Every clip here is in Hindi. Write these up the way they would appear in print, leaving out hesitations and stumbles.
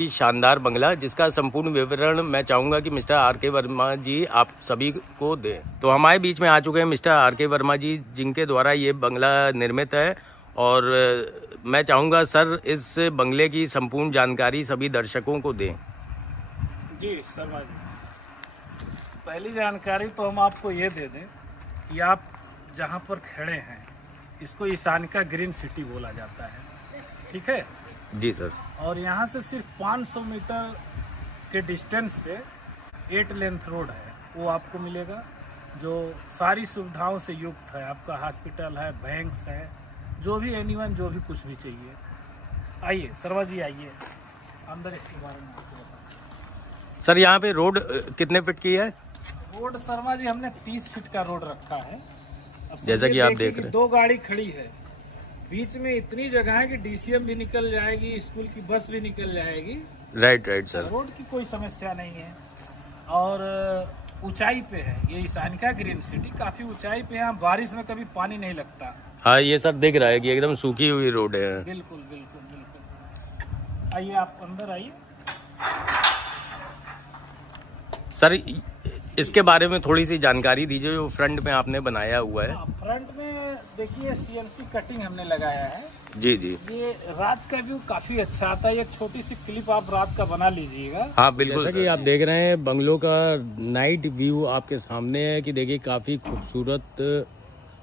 शानदार बंगला जिसका संपूर्ण विवरण मैं चाहूँगा कि मिस्टर आर के वर्मा जी आप सभी को दें। तो हमारे बीच में आ चुके हैं मिस्टर आर के वर्मा जी, जिनके द्वारा ये बंगला निर्मित है और मैं चाहूँगा सर इस बंगले की संपूर्ण जानकारी सभी दर्शकों को दें। जी शर्मा जी, पहली जानकारी तो हम आपको ये दे दें कि आप जहाँ पर खड़े हैं इसको ईशानिका ग्रीन सिटी बोला जाता है, ठीक है जी सर। और यहाँ से सिर्फ 500 मीटर के डिस्टेंस पे 8 लेंथ रोड है, वो आपको मिलेगा जो सारी सुविधाओं से युक्त है। आपका हॉस्पिटल है, बैंक्स है, जो भी एनीवन जो भी कुछ भी चाहिए। आइए शर्मा जी, आइए अंदर इसके बारे में आपको बताएं। सर यहाँ पे रोड कितने फीट की है? रोड शर्मा जी हमने 30 फीट का रोड रखा है। अब जैसा कि आप देख रहे हैं 2 गाड़ी खड़ी है, बीच में इतनी जगह है कि डीसीएम भी निकल जाएगी, स्कूल की बस भी निकल जाएगी। Right sir. रोड की कोई समस्या नहीं है और ऊंचाई पे है। ये ईशानिका ग्रीन सिटी काफी ऊंचाई पे है, बारिश में कभी पानी नहीं लगता। हाँ ये सर दिख रहा है कि एकदम सूखी हुई रोड है। बिल्कुल बिल्कुल बिल्कुल। आइए आप अंदर आइए। सर इसके बारे में थोड़ी सी जानकारी दीजिए जो फ्रंट में आपने बनाया हुआ है। फ्रंट में देखिए सीएनसी कटिंग हमने लगाया है। जी जी। ये रात का व्यू काफी अच्छा आता है। एक छोटी सी क्लिप आप रात का बना लीजिएगा। हाँ बिल्कुल। जैसा कि आप देख रहे हैं बंगलों का नाइट व्यू आपके सामने है कि देखिए काफी खूबसूरत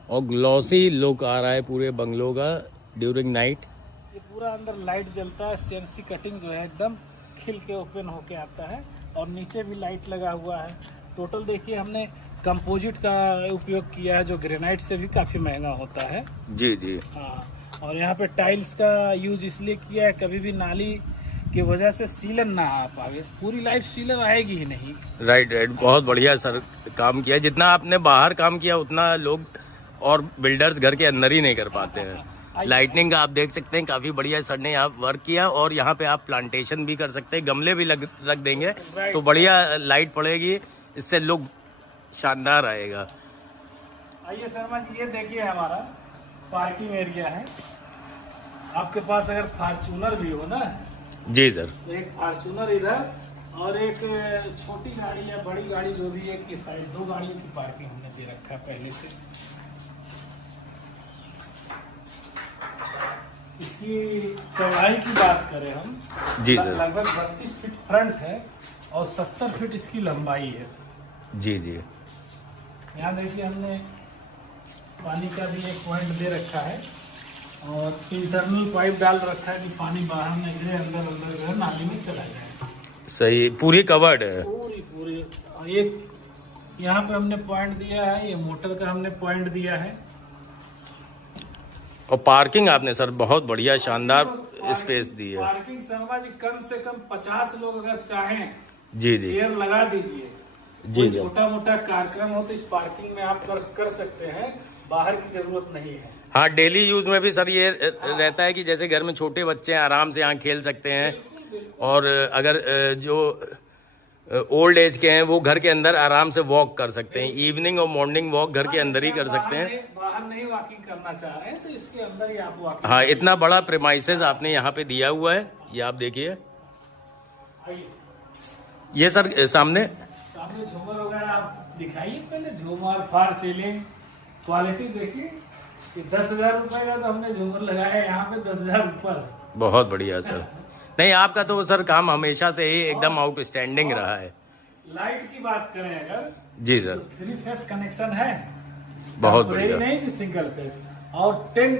और ग्लॉसी लुक आ रहा है पूरे बंगलों का ड्यूरिंग नाइट। ये पूरा अंदर लाइट जलता है, सीएनसी कटिंग जो है एकदम खिल के ओपन होके आता है और नीचे भी लाइट लगा हुआ है। टोटल देखिए हमने कंपोजिट का उपयोग किया है जो ग्रेनाइट से भी काफी महंगा होता है। जी जी। हाँ, और यहाँ पे टाइल्स का यूज इसलिए किया है कभी भी नाली की वजह से सीलन ना आ पावे, पूरी लाइफ सीलन आएगी ही नहीं। राइट। बहुत बढ़िया सर काम किया। जितना आपने बाहर काम किया उतना लोग और बिल्डर्स घर के अंदर ही नहीं कर पाते हैं। लाइटनिंग का आप देख सकते हैं काफी बढ़िया सर ने यहाँ वर्क किया और यहाँ पे आप प्लांटेशन भी कर सकते हैं, गमले भी रख देंगे तो बढ़िया लाइट पड़ेगी, इससे लुक शानदार आएगा। आइए शर्मा जी, ये देखिए हमारा पार्किंग एरिया है। आपके पास अगर फॉर्च्यूनर भी हो ना जी सर, तो एक फॉर्च्यूनर इधर और एक छोटी गाड़ी या बड़ी गाड़ी जो भी एक की साइड, 2 गाड़ियों की पार्किंग हमने दे रखा है पहले से। इसकी चौड़ाई की बात करें हम जी सर, लगभग 32 फीट फ्रंट है और 70 फीट इसकी लंबाई है। जी जी। यहाँ देखिए हमने पानी का भी एक पॉइंट दे रखा है और इंटरनल पाइप डाल रखा है कि पानी बाहर न गिरे, अंदर जो है नाली में चला जाए। सही, पूरी कवर्ड है। पूरी एक यहाँ पे हमने पॉइंट दिया है, ये मोटर का हमने पॉइंट दिया है। और पार्किंग आपने सर बहुत बढ़िया शानदार स्पेस दी है। पार्किंग शर्मा जी कम से कम 50 लोग अगर चाहें जी जी चेयर लगा दीजिए। जी जी। छोटा मोटा कार्यक्रम हो तो इस पार्किंग में आप कर सकते हैं, बाहर की जरूरत नहीं है। हाँ, डेली यूज में भी सर ये रहता है कि जैसे घर में छोटे बच्चे हैं आराम से यहाँ खेल सकते हैं और अगर जो ओल्ड एज के हैं वो घर के अंदर आराम से वॉक कर सकते हैं। इवनिंग और मॉर्निंग वॉक घर के अंदर ही कर सकते हैं। बाहर नहीं वॉकिंग करना चाह रहे हैं तो इसके अंदर ही आप वॉकिंग। हाँ, इतना बड़ा प्रेमाइसेस आपने यहाँ पे दिया हुआ है, ये आप देखिए। ये सर सामने झूमर वगैरह आप दिखाइए, पहले झूमर फॉर सीलिंग क्वालिटी देखिए। 10,000 रुपए का तो हमने झूमर लगाया, यहाँ पे 10,000 ऊपर। बहुत बढ़िया सर। नहीं, आपका तो सर काम हमेशा से ही एकदम आउटस्टैंडिंग रहा है। लाइट की बात करें अगर जी सर, 3 फेस कनेक्शन है, बहुत बढ़िया। नहीं कि सिंगल फेस, और 10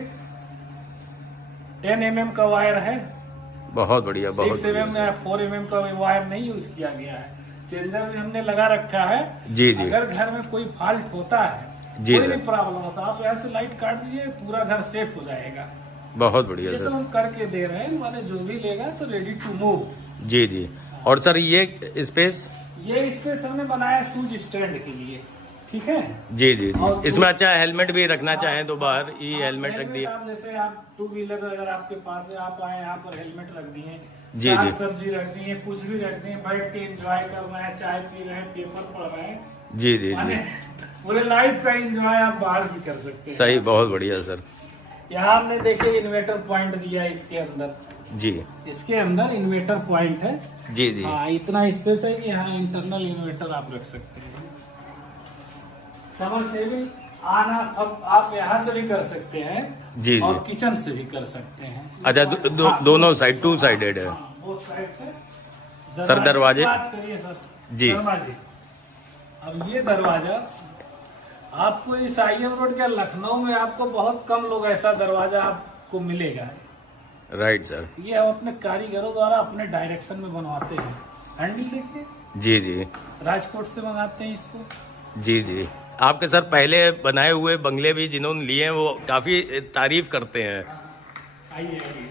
mm का वायर है। बहुत बढ़िया, बहुत 6 mm या 4 mm का वायर नहीं यूज किया गया है। चेंजर भी हमने लगा रखा है। जी जी। अगर घर में कोई फॉल्ट होता है, जी कोई सर, भी प्रॉब्लम होता है, आप यहाँ से लाइट काट दीजिए, पूरा घर सेफ हो जाएगा। बहुत बढ़िया ये सर। सब हम करके दे रहे हैं, माने जो भी लेगा तो रेडी टू मूव। जी जी। और सर ये स्पेस हमने बनाया शूज स्टैंड के लिए, ठीक है। जी जी जी। इसमें अच्छा हेलमेट भी रखना चाहें तो बाहर ही हेलमेट रख दिए। जैसे आप 2 व्हीलर अगर आपके पास है, आप आए यहाँ पर हेलमेट रख दिए, जी जी, सब्जी रख दी है, कुछ भी रख दिए, बैठ के एंजॉय कर रहे हैं, चाय पी रहे हैं, पेपर पढ़ रहे हैं। जी जी जी। पूरे लाइफ का एंजॉय आप बाहर भी कर सकते हैं। सही, बहुत बढ़िया सर। यहाँ हमने देखिए इन्वर्टर पॉइंट दिया है इसके अंदर, जी इसके अंदर इन्वर्टर पॉइंट है। जी जी हाँ, इतना स्पेस है कि यहाँ इंटरनल इन्वर्टर आप रख सकते हैं। समरसेबल आना अब आप यहाँ से भी कर सकते हैं जी और जी। किचन से भी कर सकते हैं। अच्छा दोनों साइड 2 साइडेड है। बोथ साइड से। सर, दरवाजे? बात करिए सर। जी। दरवाजे, अब ये दरवाजा आपको इस IM रोड के लखनऊ में आपको बहुत कम लोग ऐसा दरवाजा आपको मिलेगा। Right sir. ये हम अपने कारीगरों द्वारा अपने डायरेक्शन में बनवाते हैं। हैंडल देखिए, जी जी राजकोट से मंगाते हैं इसको। जी जी। आपके सर पहले बनाए हुए बंगले भी जिन्होंने लिए हैं वो काफी तारीफ करते हैं। आइए आइए,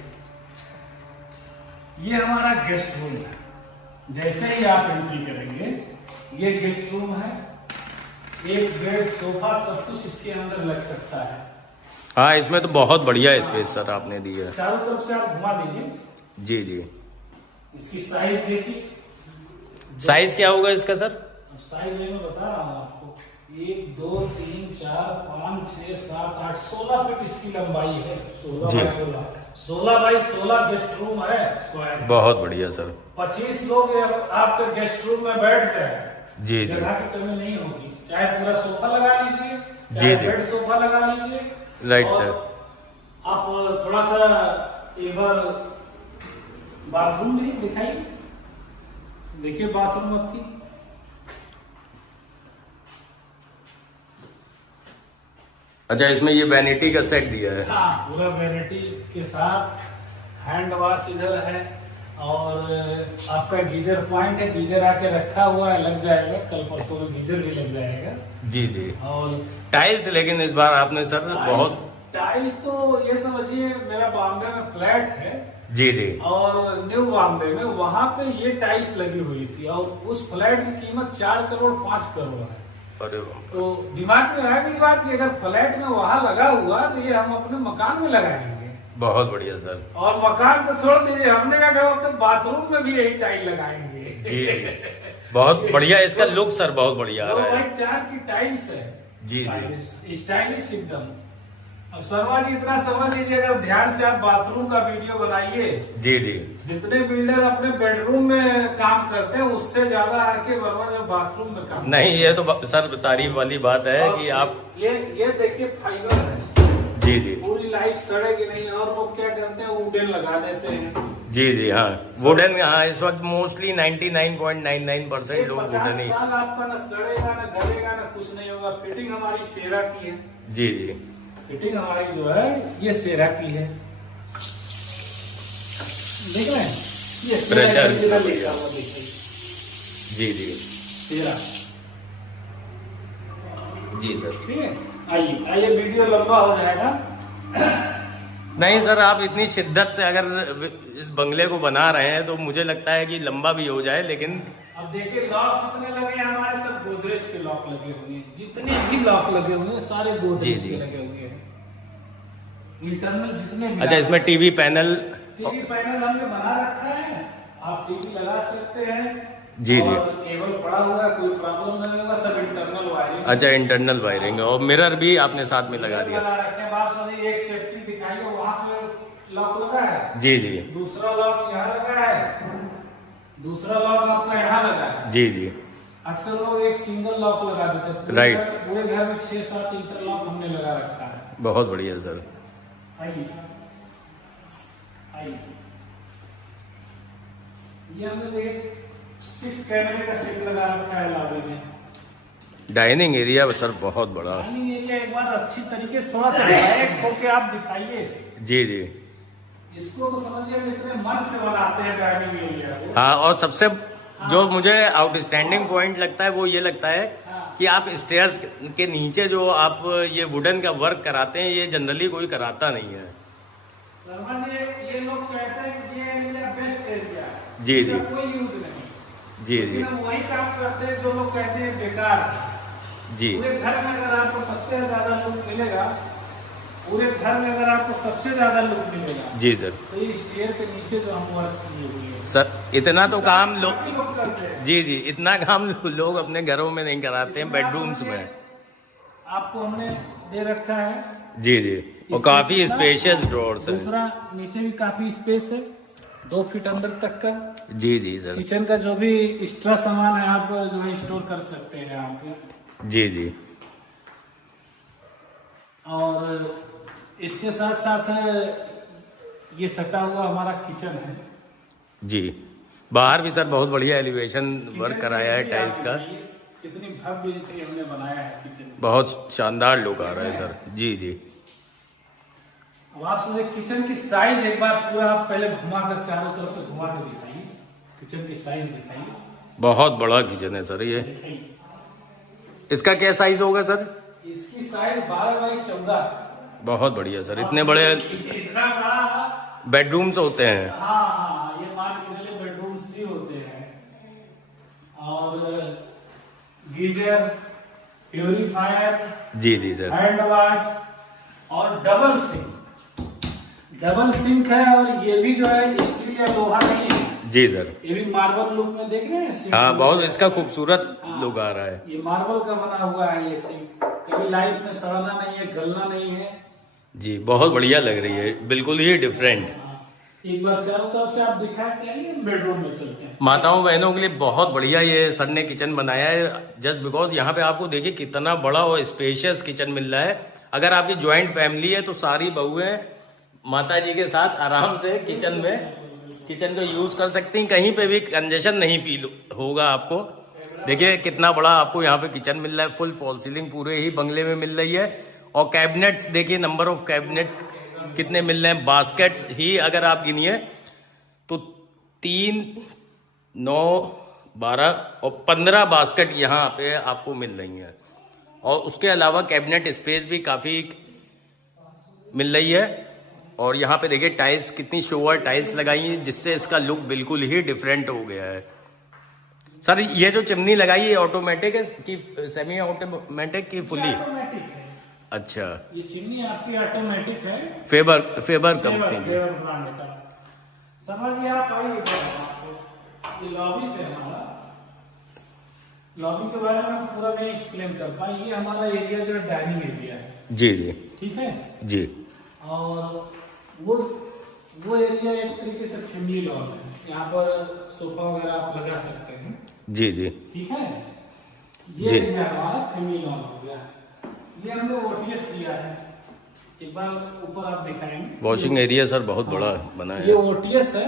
ये हमारा गेस्ट रूम है। जैसे ही आप एंट्री करेंगे, ये गेस्ट रूम है। एक बेड, सोफा, सब कुछ इसके अंदर लग सकता है। हाँ, इसमें तो बहुत बढ़िया स्पेस सर आपने दी है। चारों तरफ से आप घुमा दीजिए। जी जी। इसकी साइज देखिए। साइज क्या होगा इसका सर? साइज मैं बता रहा हूँ आपको। 1 2 3 4 5 6 7 8 16 फीट इसकी लंबाई है। 16 बाई 16 गेस्ट रूम है स्क्वायर। बहुत बढ़िया सर। 25 लोग आपके गेस्ट रूम में बैठ जाए। जी जी। जगह की कमी नहीं होगी। चाहे पूरा सोफा लगा लीजिए, जी चाहे जी। बेड सोफा लगा लीजिए। राइट और सर। आप थोड़ा सा एक बार बाथरूम भी दिखाइए। देखिए बाथरूम आपकी। अच्छा, इसमें ये वैनिटी का सेट दिया है। हाँ, पूरा वैनिटी के साथ हैंड वॉश इधर है और आपका गीजर पॉइंट है। गीजर आके रखा हुआ है, लग जाएगा। कल परसों में गीजर भी लग जाएगा। जी जी। और टाइल्स लेकिन इस बार आपने सर बहुत। टाइल्स तो ये समझिए, मेरा बॉम्बे में फ्लैट है जी जी। और न्यू बॉम्बे में वहां पे ये टाइल्स लगी हुई थी और उस फ्लैट की कीमत 4 करोड़ 5 करोड़ है। अरे बाप। तो दिमाग में आ गई बात कि अगर फ्लैट में वहां लगा हुआ तो ये हम अपने मकान में लगाएंगे। बहुत बढ़िया सर। और मकान तो छोड़ दीजिए, हमने कहा कि हम अपने बाथरूम में भी यही टाइल लगाएंगे। जी जी। बहुत बढ़िया इसका लुक सर, बहुत बढ़िया आ 2 रहा बाई है। 4 की टाइल्स है। जी जी। स्टाइलिश एकदम। अब शर्मा जी इतना समझ लीजिए, अगर ध्यान से आप बाथरूम का वीडियो बनाइए। जी जी। जितने बिल्डर अपने बेडरूम में काम करते हैं उससे ज्यादा आरके वर्मा जो बाथरूम में काम। नहीं, ये तो सर तारीफ वाली बात है कि आप। ये देखिए फाइबर है। जी जी। पूरी लाइफ सड़ेगी नहीं। और लोग क्या करते हैं, वुडन लगा देते हैं। जी जी। हाँ, वुडन। हाँ, इस वक्त मोस्टली 99.99% लोग 50 वुडन ही। साल आपका ना सड़ेगा ना गलेगा ना कुछ नहीं होगा। फिटिंग हमारी सेरा की है। जी जी। फिटिंग हमारी जो है ये सेरा की है। देख रहे हैं, ये प्रेशर। सेरा लिखा हुआ देखिए। जी जी। सेरा। जी सर। ठीक है, आइए आइए, वीडियो लंबा हो जाएगा। नहीं सर, आप इतनी शिद्दत से अगर इस बंगले को बना रहे हैं तो मुझे लगता है कि लंबा भी हो जाए, लेकिन अब देखिए लॉक जितने लगे हैं हमारे, सब गोदरेज के लॉक लगे हुए हैं। जितने भी लॉक लगे हुए हैं सारे गोदरेज जी, के जी। लगे हुए हैं। इंटरनल जितने भी। अच्छा, इसमें टीवी पैनल। टीवी पैनल हमने बना रखा है। आप टीवी लगा सकते हैं। जी, जी। और केबल पड़ा हुआ है, कोई प्रॉब्लम नहीं होगा। सब इंटरनल वायरिंग। अच्छा, इंटरनल वायरिंग और मिरर भी आपने साथ में लगा दिया। लगा रखे हैं। आप सभी एक सेफ्टी दिखाइए, वहाँ पे लॉक लगा है। जी जी। दूसरा लॉक यहाँ लगा है। दूसरा लॉक आपका यहाँ लगा है। जी जी। अक्सर लोग एक सिंगल लॉक लगा देते हैं। राइट। पूरे घर में 6-7 इंटरलॉक हमने लगा रखा है। बहुत बढ़िया सर। आइए आइए, ये हमने 6 कैमरे का सेट लगा रखा है लॉबी में। डाइनिंग एरिया सर बहुत बड़ा। डाइनिंग एरिया एक बार अच्छी तरीके से थोड़ा सा बैक होके आप दिखाइए। जी जी। इसको तो समझिए हम इतने मन से बनाते हैं डाइनिंग एरिया को। हाँ, और सबसे जो मुझे आउटस्टैंडिंग पॉइंट लगता है वो ये लगता है कि आप स्टेयर्स के नीचे जो आप ये वुडन का वर्क कराते हैं, ये जनरली कोई कराता नहीं है। शर्मा जी, ये लोग कहते हैं कि ये एरिया बेस्ट एरिया है। जी, इसका जी। कोई यूज नहीं। जी जी। लेकिन हम वही काम करते हैं जो लोग कहते हैं बेकार है। जी पूरे घर में अगर आपको सबसे ज्यादा लुक मिलेगा, पूरे घर में अगर आपको सबसे ज्यादा लुक मिलेगा, जी सर। तो ये स्टेयर के नीचे जो हम वर्क किए हुए हैं सर, इतना तो काम लोग। काफी लोग करते हैं। जी जी, इतना काम लोग अपने घरों में नहीं कराते हैं, इसमें आप बेडरूम्स समझिए, में। आपको हमने दे रखा है। जी जी। और काफी इसमें स्पेशियस ड्रॉर्स है। दूसरा नीचे भी काफी स्पेस है। 2 फीट अंदर तक का। जी जी सर। किचन का जो भी एक्स्ट्रा सामान है आप जो है स्टोर कर सकते हैं यहाँ पे। जी जी। और इसके साथ साथ ये सटा हुआ हमारा किचन है। जी, बाहर भी सर बहुत बढ़िया एलिवेशन वर्क कराया है टाइल्स का। कितनी भव्य हमने बनाया है किचन, बहुत शानदार लुक आ रहा है सर। जी जी। अब आप सोचिए किचन की साइज एक बार पूरा आप पहले घुमा कर चारों तरफ से घुमा कर दिखाइए, किचन की साइज दिखाइए। बहुत बड़ा किचन है सर ये। इसका क्या साइज होगा सर? इसकी साइज 12 बाई 14। बहुत बढ़िया सर। इतने बड़े इतना बड़ा बेडरूम्स होते हैं। हाँ, ये मान के चलिए बेडरूम्स ही होते हैं। और गीजर, प्यूरीफायर, जी जी सर, हैंड वॉश और डबल सिंक है। और ये भी जो है स्टील या लोहा नहीं है। जी सर। ये भी मार्बल लुक में देख रहे हैं। हाँ, बहुत इसका खूबसूरत लुक आ रहा है। ये मार्बल का बना हुआ है ये सिंक, कभी लाइफ में सड़ना नहीं है, गलना नहीं है। जी, बहुत बढ़िया लग रही है, बिल्कुल ही डिफरेंट। एक बार चारों तरफ से आप दिखा के आइए, बेडरूम में चलते हैं। माताओं बहनों के लिए बहुत बढ़िया ये सर ने किचन बनाया है, जस्ट बिकॉज यहाँ पे आपको देखिए कितना बड़ा और स्पेशियस किचन मिल रहा है। अगर आपकी ज्वाइंट फैमिली है तो सारी बहुएं माता जी के साथ आराम से किचन को यूज कर सकती हैं। कहीं पे भी कंजेशन नहीं फील होगा आपको। देखिए कितना बड़ा आपको यहाँ पे किचन मिल रहा है, फुल फॉल सीलिंग पूरे ही बंगले में मिल रही है। और कैबिनेट्स देखिए, नंबर ऑफ कैबिनेट्स कितने मिल रहे हैं। बास्केट्स ही अगर आप गिनिए तो 3, 9, 12 और 15 बास्केट यहाँ पे आपको मिल रही हैं। और उसके अलावा कैबिनेट स्पेस भी काफ़ी मिल रही है। और यहाँ पे देखिए टाइल्स, कितनी शोवर टाइल्स लगाई हैं जिससे इसका लुक बिल्कुल ही डिफरेंट हो गया है। सर ये जो चिमनी लगाई है ऑटोमेटिक है कि सेमी ऑटोमेटिक की फुली? अच्छा, ये चिमनी आपकी ऑटोमेटिक है। फेबर कंपनी की। ब्रांड का। समझिए आप आइए, ये लॉबी से हमारा, लॉबी के बारे में पूरा नहीं एक्सप्लेन कर पाए। ये हमारा एरिया जो डाइनिंग एरिया है। जी जी। ठीक है जी। और वो एरिया एक तरीके से फैमिली लॉन है। यहाँ पर सोफा वगैरह आप लगा सकते हैं। जी जी। ठीक है, ये एरिया हमारा फैमिली लॉन हो गया। ये हमने ओटीएस दिया है, एक बार ऊपर आप दिखाएंगे। वॉशिंग एरिया सर बहुत बड़ा बना है। ये ओटीएस है।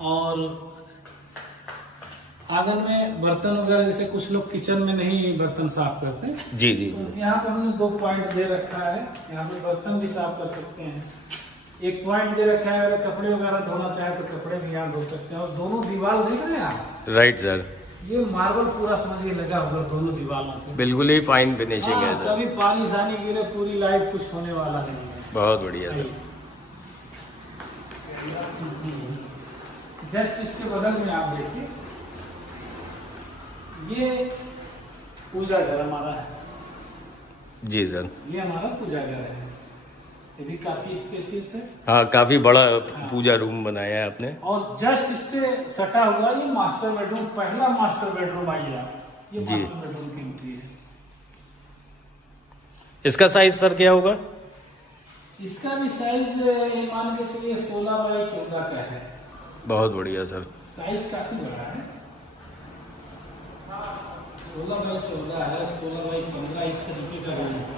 और आंगन में बर्तन वगैरह, जैसे कुछ लोग किचन में नहीं बर्तन साफ करते। जी जी। तो यहाँ पे हमने 2 पॉइंट दे रखा है। यहाँ पे बर्तन भी साफ कर सकते हैं। एक पॉइंट दे रखा है, अगर कपड़े वगैरह धोना चाहे तो कपड़े भी यहाँ धो सकते हैं। और दोनों दीवार देख रहे हैं आप? Right sir. ये मार्बल पूरा समझिए लगा हुआ दोनों दीवारों पे, बिल्कुल ही फाइन फिनिशिंग है सर। कभी पानी सानी गिरे पूरी लाइफ कुछ होने वाला नहीं है। बहुत बढ़िया सर। जस्ट इसके बगल में आप देखिए, ये पूजा घर हमारा है। जी सर। ये हमारा पूजा घर है, ये भी काफी स्पेशियस है। हाँ, काफी बड़ा पूजा रूम बनाया है आपने। और जस्ट इससे सटा हुआ ये मास्टर बेडरूम, पहला मास्टर बेडरूम आइए आप, ये जी। मास्टर बेडरूम की एंट्री है। इसका साइज सर क्या होगा? इसका भी साइज ये मान के चलिए 16 बाई 14 का है। बहुत बढ़िया सर। साइज काफी बड़ा है, 16 बाई 14 है, 16 बाई 15 इस तरीके का रूम है।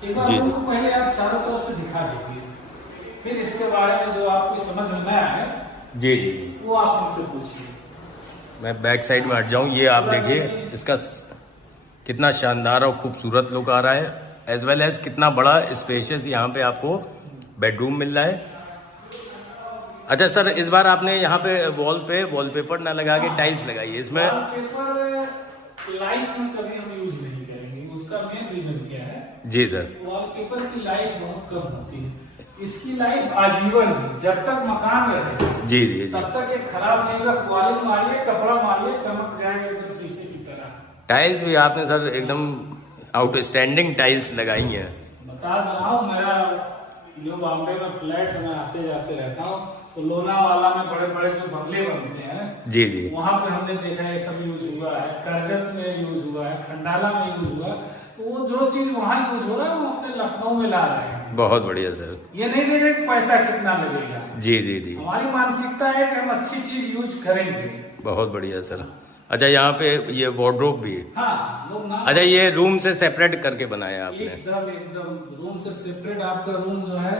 एक बार जी, उनको पहले आप चारों तरफ से दिखा दीजिए, फिर इसके बारे में जो आपको समझ में ना आए जी जी, वो आप हमसे पूछिए। मैं बैक साइड में हट जाऊं। ये आप देखिए इसका कितना शानदार और खूबसूरत लुक आ रहा है, एज वेल एज कितना बड़ा स्पेशियस यहाँ पे आपको बेडरूम मिल रहा है। अच्छा सर, इस बार आपने यहाँ पे वॉलपेपर ना लगा के टाइल्स लगाई है इसमें। वॉलपेपर लाइफ में कभी हम यूज नहीं करेंगे, उसका मेन रीजन क्या है? जी सर। वॉलपेपर की लाइफ बहुत कम होती है, इसकी लाइफ आजीवन है। जब तक मकान रहे जी जी जी, तब तक ये खराब नहीं होगा। क्वालिटी मारिए, कपड़ा मारिए, चमक जाएगा एकदम शीशे की तरह। टाइल्स भी आपने सर एकदम आउटस्टैंडिंग टाइल्स लगाई हैं। बता रहा हूँ, मेरा जो बॉम्बे में फ्लैट है, मैं आते जाते रहता हूँ, तो लोनावाला में बड़े बड़े जो बंगले बनते हैं जी जी, वहाँ पे हमने देखा है सब यूज हुआ है। करजत में यूज हुआ है, खंडाला में यूज हुआ है। तो वो जो चीज वहाँ यूज हो रहा है वो अपने लखनऊ में ला रहे हैं। बहुत बढ़िया सर। ये नहीं दे रहे कि पैसा कितना लगेगा। जी जी जी, हमारी मानसिकता है कि हम अच्छी चीज यूज करेंगे। बहुत बढ़िया सर। अच्छा, यहाँ पे ये वार्डरोब भी है। हाँ, लोग ना अच्छा, ये रूम से सेपरेट करके बनाया आपने? एकदम एकदम रूम से सेपरेट आपका रूम जो है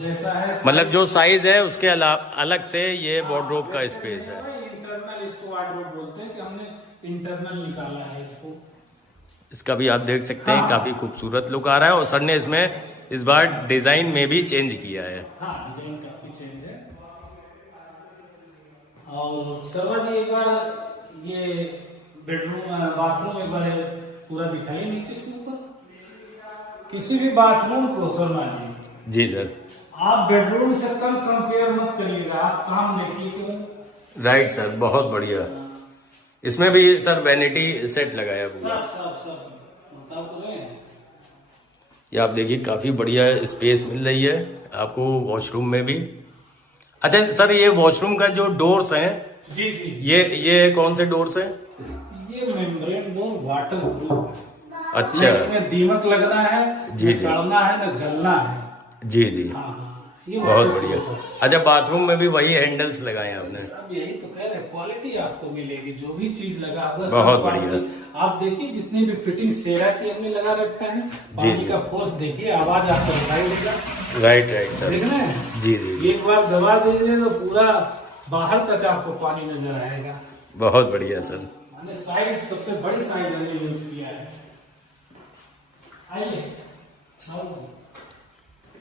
जैसा है, मतलब जो साइज है उसके अलग से ये वार्डरोब का स्पेस है। इंटरनल इसको वार्डरोब बोलते हैं कि हमने इंटरनल निकाला है इसको। इसका भी आप देख सकते हैं, काफी खूबसूरत लुक आ रहा है और सर ने इसमें इस बार डिजाइन में भी चेंज किया है। हाँ, डिजाइन काफी चेंज है। और शर्मा जी एक बार ये बेडरूम बाथरूम एक बार पूरा दिखाइए नीचे से ऊपर। किसी भी बाथरूम को शर्मा जी सर, आप बेडरूम से कम कंपेयर मत करिएगा, आप काम देखिए क्यों। राइट सर, बहुत बढ़िया। इसमें भी सर वैनिटी सेट लगाया पूरा। सब बता तो रहे हैं। ये आप देखिए, काफी बढ़िया स्पेस मिल रही है आपको वॉशरूम में भी। अच्छा सर, ये वॉशरूम का जो डोर्स हैं, जी जी, ये कौन से डोर्स हैं? ये मेम्ब्रेन डोर वाटर प्रूफ। अच्छा, इसमें दीमक लगना है, जी, न जी। सड़ना है, न गलना है। जी जी, हाँ, ये बहुत waterproof बढ़िया। है। अच्छा, बाथरूम में भी वही हैंडल्स लगाए हैं आपने? अब यही तो कह रहे, क्वालिटी आपको मिलेगी जो भी चीज लगा होगा। बहुत सब बढ़िया। quality। आप देखिए जितनी भी फिटिंग सेरा की हमने लगा रखा है, जी, पानी जी। का फोर्स देखिए, आवाज आपको दिखाई देगा। राइट राइट सर, देख रहे हैं? जी जी, एक बार दबा दीजिए तो पूरा बाहर तक आपको पानी नजर आएगा। बहुत बढ़िया सर। हमने साइज सबसे बड़ी साइज हमने यूज किया है। आइए,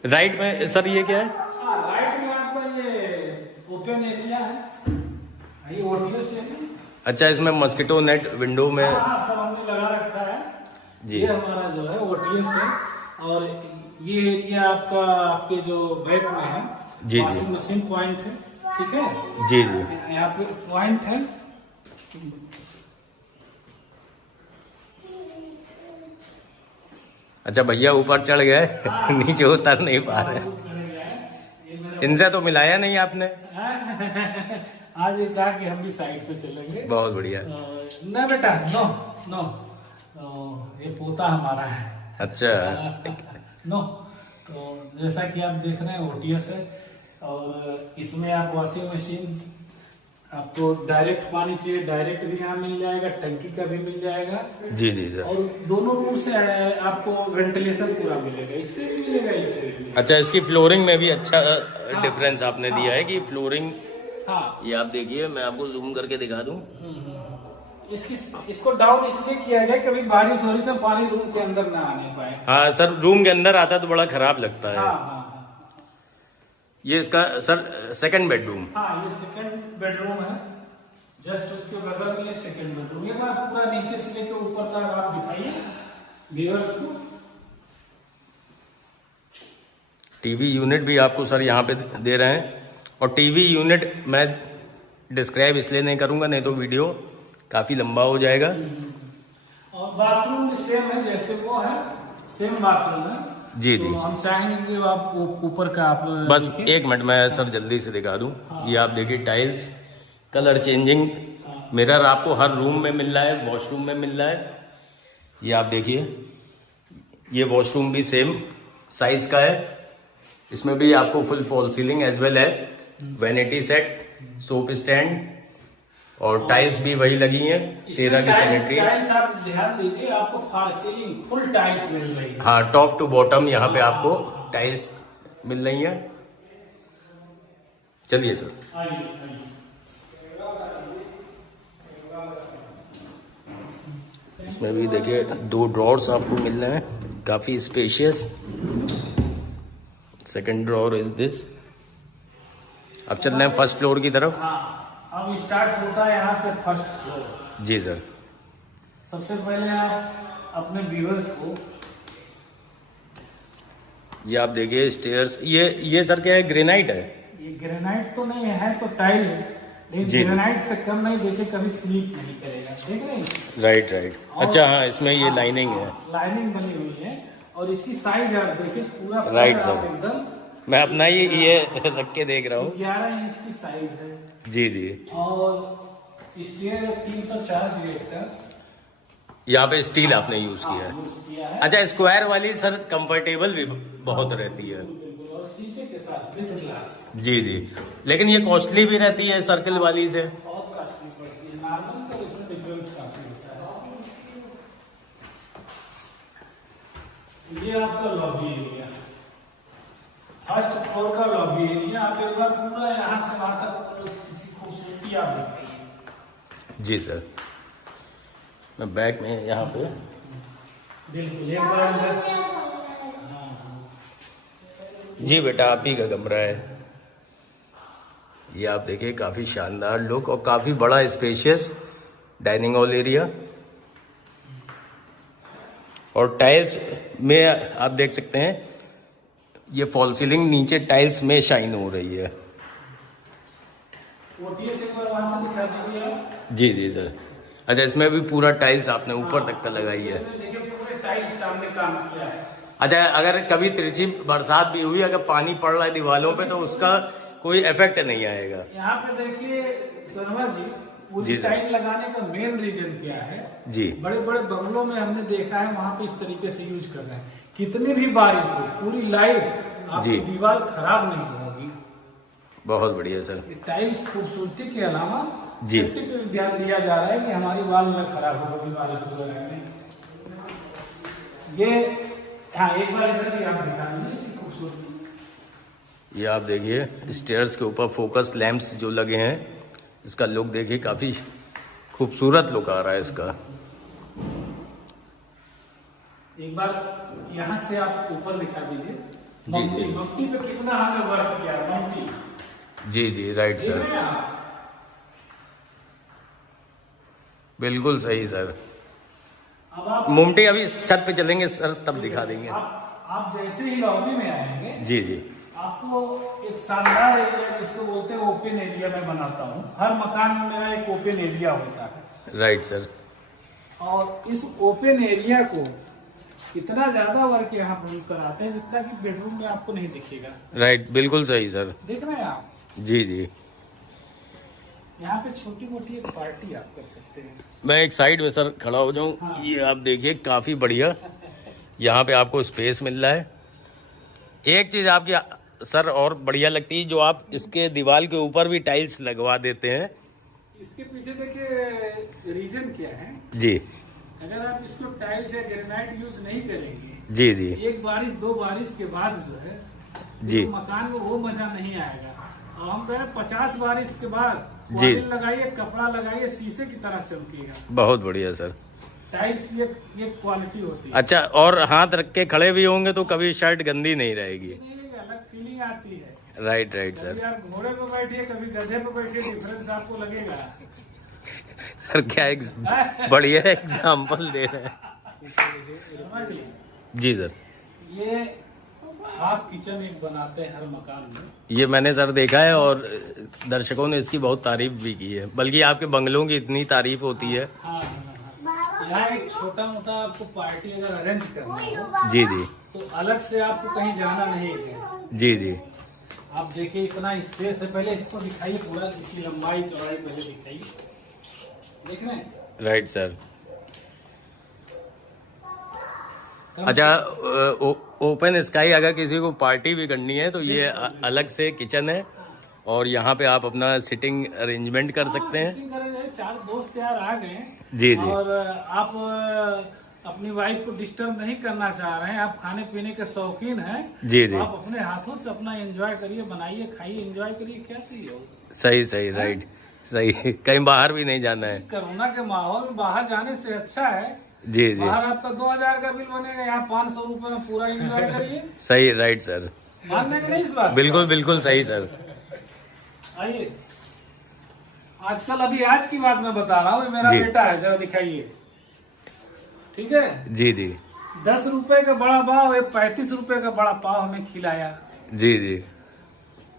राइट में सर ये क्या है? राइट में आपका ये ओपन एरिया है, ये ओटीएस है। अच्छा, इसमें मस्किटो नेट विंडो में? हाँ, सब हमने लगा रखा है जी। ये हमारा जो है ओटीएस है। और ये एरिया आपका आपके जो बैक में है, जी, जी। वॉशिंग मशीन पॉइंट है, ठीक है। जी जी, यहाँ पे पॉइंट है। अच्छा भैया ऊपर चढ़ गए, नीचे उतर नहीं पा रहे। इनसे तो मिलाया नहीं आपने? आज ये कहा कि हम भी साइड पे चलेंगे। बहुत बढ़िया। ना बेटा, नो नो, ये पोता हमारा है। अच्छा, नो, तो जैसा कि आप देख रहे हैं ओटीएस है, और इसमें आप वॉशिंग मशीन, आपको डायरेक्ट पानी चाहिए डायरेक्ट भी यहाँ मिल जाएगा, टंकी का भी मिल जाएगा। जी जी सर। और दोनों रूम से आपको वेंटिलेशन पूरा मिलेगा, इससे भी मिलेगा, इससे भी मिलेगा। अच्छा, इसकी फ्लोरिंग में भी अच्छा डिफरेंस आपने दिया है कि फ्लोरिंग, हाँ, ये आप देखिए, मैं आपको जूम करके दिखा दूं। इसको डाउन इसलिए किया गया कभी बारिश हो रही से पानी रूम के अंदर ना आने पाए। हाँ सर, रूम के अंदर आता तो बड़ा खराब लगता है। हाँ हाँ हाँ, ये इसका सर सेकंड बेडरूम? हाँ, ये सेकंड बेडरूम है। जस्ट उसके बगल में ये सेकंड बेडरूम। ये बार पूरा नीचे से लेकर ऊपर तक आप दिखाइए व्यूअर्स को। टीवी यूनिट भी आपको सर यहाँ पे दे रहे हैं, और टीवी यूनिट मैं डिस्क्राइब इसलिए नहीं करूँगा, नहीं तो वीडियो काफ़ी लंबा हो जाएगा। और बाथरूम भी सेम है, जैसे वो है सेम बाथरूम है। जी तो जी, हम चाहेंगे कि आप ऊपर का आप बस देखिए। एक मिनट, मैं सर जल्दी से दिखा दूं। ये आप देखिए, टाइल्स कलर चेंजिंग, मिरर आपको हर रूम में मिल रहा है, वॉशरूम में मिल रहा है। ये आप देखिए, ये वॉशरूम भी सेम साइज का है। इसमें भी आपको full fall ceiling as well as vanity set, soap stand, और टाइल्स भी वही लगी हैं, सेरा की सैनिटरी। टाइल्स आप ध्यान दीजिए, आपको फॉर सीलिंग फुल टाइल्स मिल रही है। हाँ, टॉप टू बॉटम यहाँ पे आपको टाइल्स मिल रही हैं। चलिए सर, आइए आइए। इसमें भी देखिए 2 ड्रॉर्स आपको मिल रहे हैं, काफी spacious. Second drawer is this. अब चल रहे हैं फर्स्ट फ्लोर की तरफ। हाँ, अब स्टार्ट होता है यहाँ से फर्स्ट फ्लोर। जी सर। सबसे पहले आप अपने व्यूअर्स को, ये आप देखिए स्टेयर्स, ये सर क्या है, ग्रेनाइट है? ये ग्रेनाइट तो नहीं है, तो टाइल्स, लेकिन जी। ग्रेनाइट से कम नहीं, देखिए कभी स्लीप नहीं करेगा, देख रहे हैं? Right right. और- अच्छा हाँ, इसमें ये हाँ, लाइनिंग है। लाइनिंग बनी हुई है, और इसकी साइज आप देखिए पूरा राइट आप सर। एकदम मैं अपना ये रख के देख रहा हूँ। 11 इंच की साइज है। जी जी, और स्टीयर 304 ग्रेड का यहाँ पे स्टील आपने यूज किया है। यूज किया है। अच्छा, स्क्वायर वाली सर कंफर्टेबल भी बहुत रहती है। और शीशे के साथ विद ग्लास। जी जी, लेकिन ये कॉस्टली भी रहती है सर्किल वाली से। और कॉस्टली पड़ती है, नॉर्मल से इसमें डिफरेंस काफी होता है। ये आपका लॉबी एरिया, फर्स्ट फ्लोर का लॉबी एरिया। आप एक बार पूरा यहाँ से वहां तक इसकी खूबसूरती आप दिखाइए। जी सर, मैं बैक में यहाँ पे बिल्कुल एक बार अंदर। जी बेटा, आप ही का कमरा है ये। आप देखिए काफ़ी शानदार लुक और काफ़ी बड़ा स्पेशियस डाइनिंग हॉल एरिया। और टाइल्स में आप देख सकते हैं ये फॉल सीलिंग नीचे टाइल्स में शाइन हो रही है। ओटीएस एक बार वहां से दिखा दीजिए आप। जी जी सर। अच्छा, इसमें भी पूरा टाइल्स आपने ऊपर तक का लगाई है। इसमें देखिए पूरे टाइल्स सामने काम किया है। अच्छा, अगर कभी तिरछी बरसात भी हुई, अगर पानी पड़ रहा है दीवारों पे, तो उसका कोई इफेक्ट नहीं आएगा। यहाँ पे देखिए शर्मा जी, पूरी जी सर। टाइल लगाने का मेन रीजन क्या है? जी बड़े बड़े बंगलों में हमने देखा है वहां पे इस तरीके से यूज कर रहे हैं। कितनी भी बारिश हो, पूरी लाइट आपकी जी। दीवार खराब नहीं होगी। बहुत बढ़िया सर। टाइल्स खूबसूरती के अलावा जी। सेफ्टी पे भी ध्यान दिया जा रहा है कि हमारी वाल न खराब होगी बारिश वगैरह में। ये हाँ, एक बार इधर भी आप दिखा दीजिए इसकी खूबसूरती। ये आप देखिए स्टेयर्स के ऊपर फोकस लैंप्स जो लगे हैं, इसका लुक देखिए, काफ़ी खूबसूरत लुक आ रहा है इसका। एक बार यहाँ से आप ऊपर दिखा दीजिए। जी, जी। मम्मी पे कितना हमें वर्क किया है मम्मी। जी जी, राइट देख सर, रहे हैं आप? बिल्कुल सही सर। अब आप मुमटी अभी इस छत पे चलेंगे सर, तब दिखा देंगे। आप जैसे ही लॉबी में आएंगे, जी जी, आपको एक शानदार एरिया जिसको बोलते हैं ओपन एरिया में बनाता हूँ। हर मकान में मेरा एक ओपन एरिया होता है। Right sir. और इस ओपन एरिया को इतना ज्यादा वर्क यहाँ पर कराते हैं जितना कि बेडरूम में आपको नहीं दिखेगा। राइट, बिल्कुल सही सर। देख रहे हैं आप? जी जी, यहाँ पे छोटी मोटी एक पार्टी आप कर सकते हैं। मैं एक साइड में सर खड़ा हो जाऊं। हाँ। ये आप देखिए काफ़ी बढ़िया यहाँ पे आपको स्पेस मिल रहा है। एक चीज़ आपकी सर और बढ़िया लगती है, जो आप इसके दीवार के ऊपर भी टाइल्स लगवा देते हैं। इसके पीछे देखिए रीजन क्या है। जी अगर आप इसको टाइल्स या ग्रेनाइट यूज नहीं करेंगे, जी जी एक बारिश दो बारिश के बाद जो है जी, तो मकान में वो मजा नहीं आएगा। और हम कह रहे हैं 50 बारिश के बाद जी। वायर लगाइए, कपड़ा लगाइए, शीशे की तरह चमकेगा। बहुत बढ़िया सर। टाइल्स की एक क्वालिटी होती है। अच्छा, और हाथ रख के खड़े भी होंगे तो कभी शर्ट गंदी नहीं रहेगी। एक अलग फीलिंग आती है। राइट राइट कभी सर। आप घोड़े पे बैठिए, कभी गधे पे बैठिए, डिफरेंस आपको लगेगा। सर क्या बढ़िया एग्जाम्पल दे रहे हैं। समझिए, जी सर। ये हाफ किचन एक बनाते हैं हर मकान में। ये मैंने सर देखा है और दर्शकों ने इसकी बहुत तारीफ भी की है, बल्कि आपके बंगलों की इतनी तारीफ होती है। हाँ, यहाँ एक छोटा मोटा आपको पार्टी अगर अरेंज करना हो जी जी तो अलग से आपको कहीं जाना नहीं है। जी जी, आप देखिए इतना स्पेस है। पहले इसको दिखाइए पूरा, इसकी लंबाई चौड़ाई पहले दिखाइए। देख रहे हैं? Right sir. अच्छा, ओपन स्काई अगर किसी को पार्टी भी करनी है तो ये अलग से किचन है और यहाँ पे आप अपना सिटिंग अरेंजमेंट कर सकते हैं। सिटिंग करें जाए, चार दोस्त यार आ गए जी जी, और आप अपनी वाइफ को डिस्टर्ब नहीं करना चाह रहे हैं, आप खाने पीने के शौकीन हैं, जी जी, तो आप अपने हाथों से अपना एंजॉय करिए, बनाइए, खाइए, एंजॉय करिए। क्या चाहिए हो? सही सही, राइट सही। कहीं बाहर भी नहीं जाना है। कोरोना के माहौल में बाहर जाने से अच्छा है, जी जी, बाहर आपका 2000 का बिल बनेगा, यहाँ 500 रुपए में पूरा एंजॉय करिए। सही, राइट सर। मान लेंगे नहीं इस बात? बिल्कुल बिल्कुल सही सर। आइए, आजकल अभी आज की बात मैं बता रहा हूँ। ये मेरा जी। बेटा है, जरा दिखाइए। ठीक है, जी जी 10 रुपए का बड़ा पाव, ये 35 रुपए का बड़ा पाव हमें खिलाया। जी जी,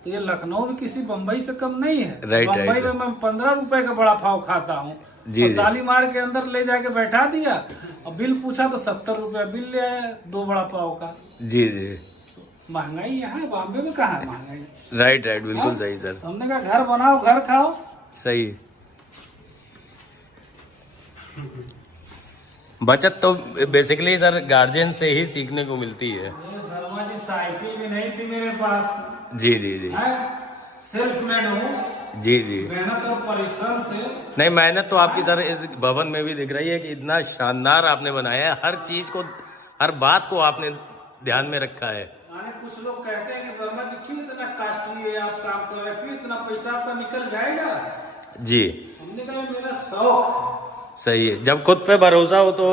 तो ये लखनऊ में किसी बम्बई से कम नहीं है। Right, Bombay right. में मैं 15 रुपए का बड़ा पाव खाता हूँ। जी, और जी। शालीमार के अंदर ले जाके बैठा दिया और बिल पूछा तो 70 रुपया बिल ले आया 2 बड़ा पाव का। जी जी, महंगाई यहाँ है, बॉम्बे में कहाँ है महंगाई? राइट राइट, बिल्कुल हाँ? सही सर। हमने कहा घर बनाओ, घर खाओ। सही। बचत तो बेसिकली सर गार्जियन से ही सीखने को मिलती है। ये शर्मा जी साइकिल भी नहीं थी मेरे पास, जी जी जी है सेल्फ मेड हूँ, जी जी। मेहनत और परिश्रम से। नहीं, मेहनत तो आपकी सर इस भवन में भी दिख रही है कि इतना शानदार आपने बनाया है, हर चीज को, हर बात को आपने ध्यान में रखा है। माने कुछ लोग कहते हैं कि वर्मा जी क्यों इतना कॉस्टली है आप काम कर रहे हैं, क्यों इतना पैसा आपका निकल जाएगा। जी, हमने कहा मेरा शौक सही है, जब खुद पे भरोसा हो तो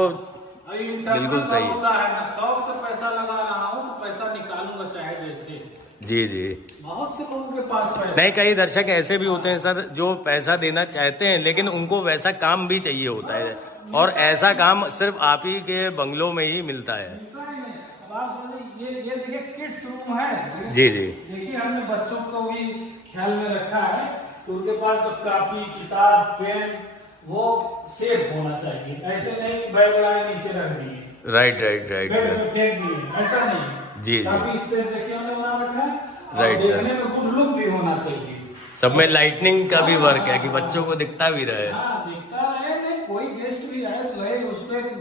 है, इंटरनल बिल्कुल सही है। भरोसा है, मैं शौक से पैसा लगा रहा हूँ तो पैसा निकालूंगा चाहे जैसे। जी जी। बहुत से लोगों के पास पैसा नहीं, कई दर्शक ऐसे भी होते हैं सर जो पैसा देना चाहते हैं लेकिन उनको वैसा काम भी चाहिए होता है, और ऐसा काम सिर्फ आप ही के बंगलों में ही मिलता है। अब आप समझिए, ये देखिए किड्स रूम है। जी जी। देखिए हमने बच्चों को भी ख्याल में रखा है कि उनके पास जो कापी किताब पेन वो सेफ होना चाहिए, ऐसे नहीं कि बैग लगाए नीचे रख दिए, right right right bed sir. पे फेंक दिए, ऐसा नहीं। जी जी। काफी स्पेस देखिए हमने बना रखा है, और राइट सर। देखने में गुड लुक भी होना चाहिए। सब में लाइटनिंग का भी वर्क है कि बच्चों को दिखता भी रहे। हाँ, दिखता रहे, नहीं कोई गेस्ट भी आए तो लगे उसको एक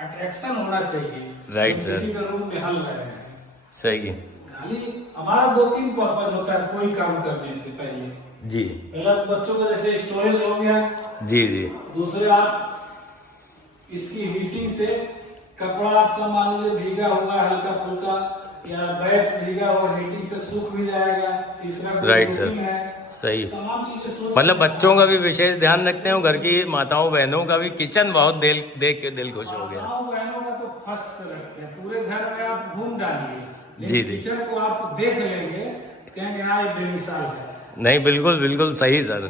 अट्रैक्शन होना चाहिए। राइट तो सर। किसी का रूम में हल रहे हैं। सही। खाली हमारा 2-3 पर्पज होता है कोई काम करने से पहले। जी पहला बच्चों का जैसे स्टोरेज हो गया, जी जी। दूसरे आप इसकी हीटिंग से कपड़ा आपका मान लीजिए भीगा हुआ हल्का फुल्का या बैग्स भीगा हुआ हीटिंग से सूख भी जाएगा। तीसरा राइट सर। cooking है, सही। तमाम चीजें सोच मतलब बच्चों का भी विशेष ध्यान रखते हैं, घर की माताओं बहनों का भी किचन बहुत देख के दिल खुश हो गया। माताओं बहनों का तो फर्स्ट पे रखते हैं, पूरे घर में आप घूम डालिए, जी, लेकिन जी। किचन को आप देख लेंगे कहेंगे हाँ ये बेमिसाल है। नहीं, बिल्कुल बिल्कुल सही सर।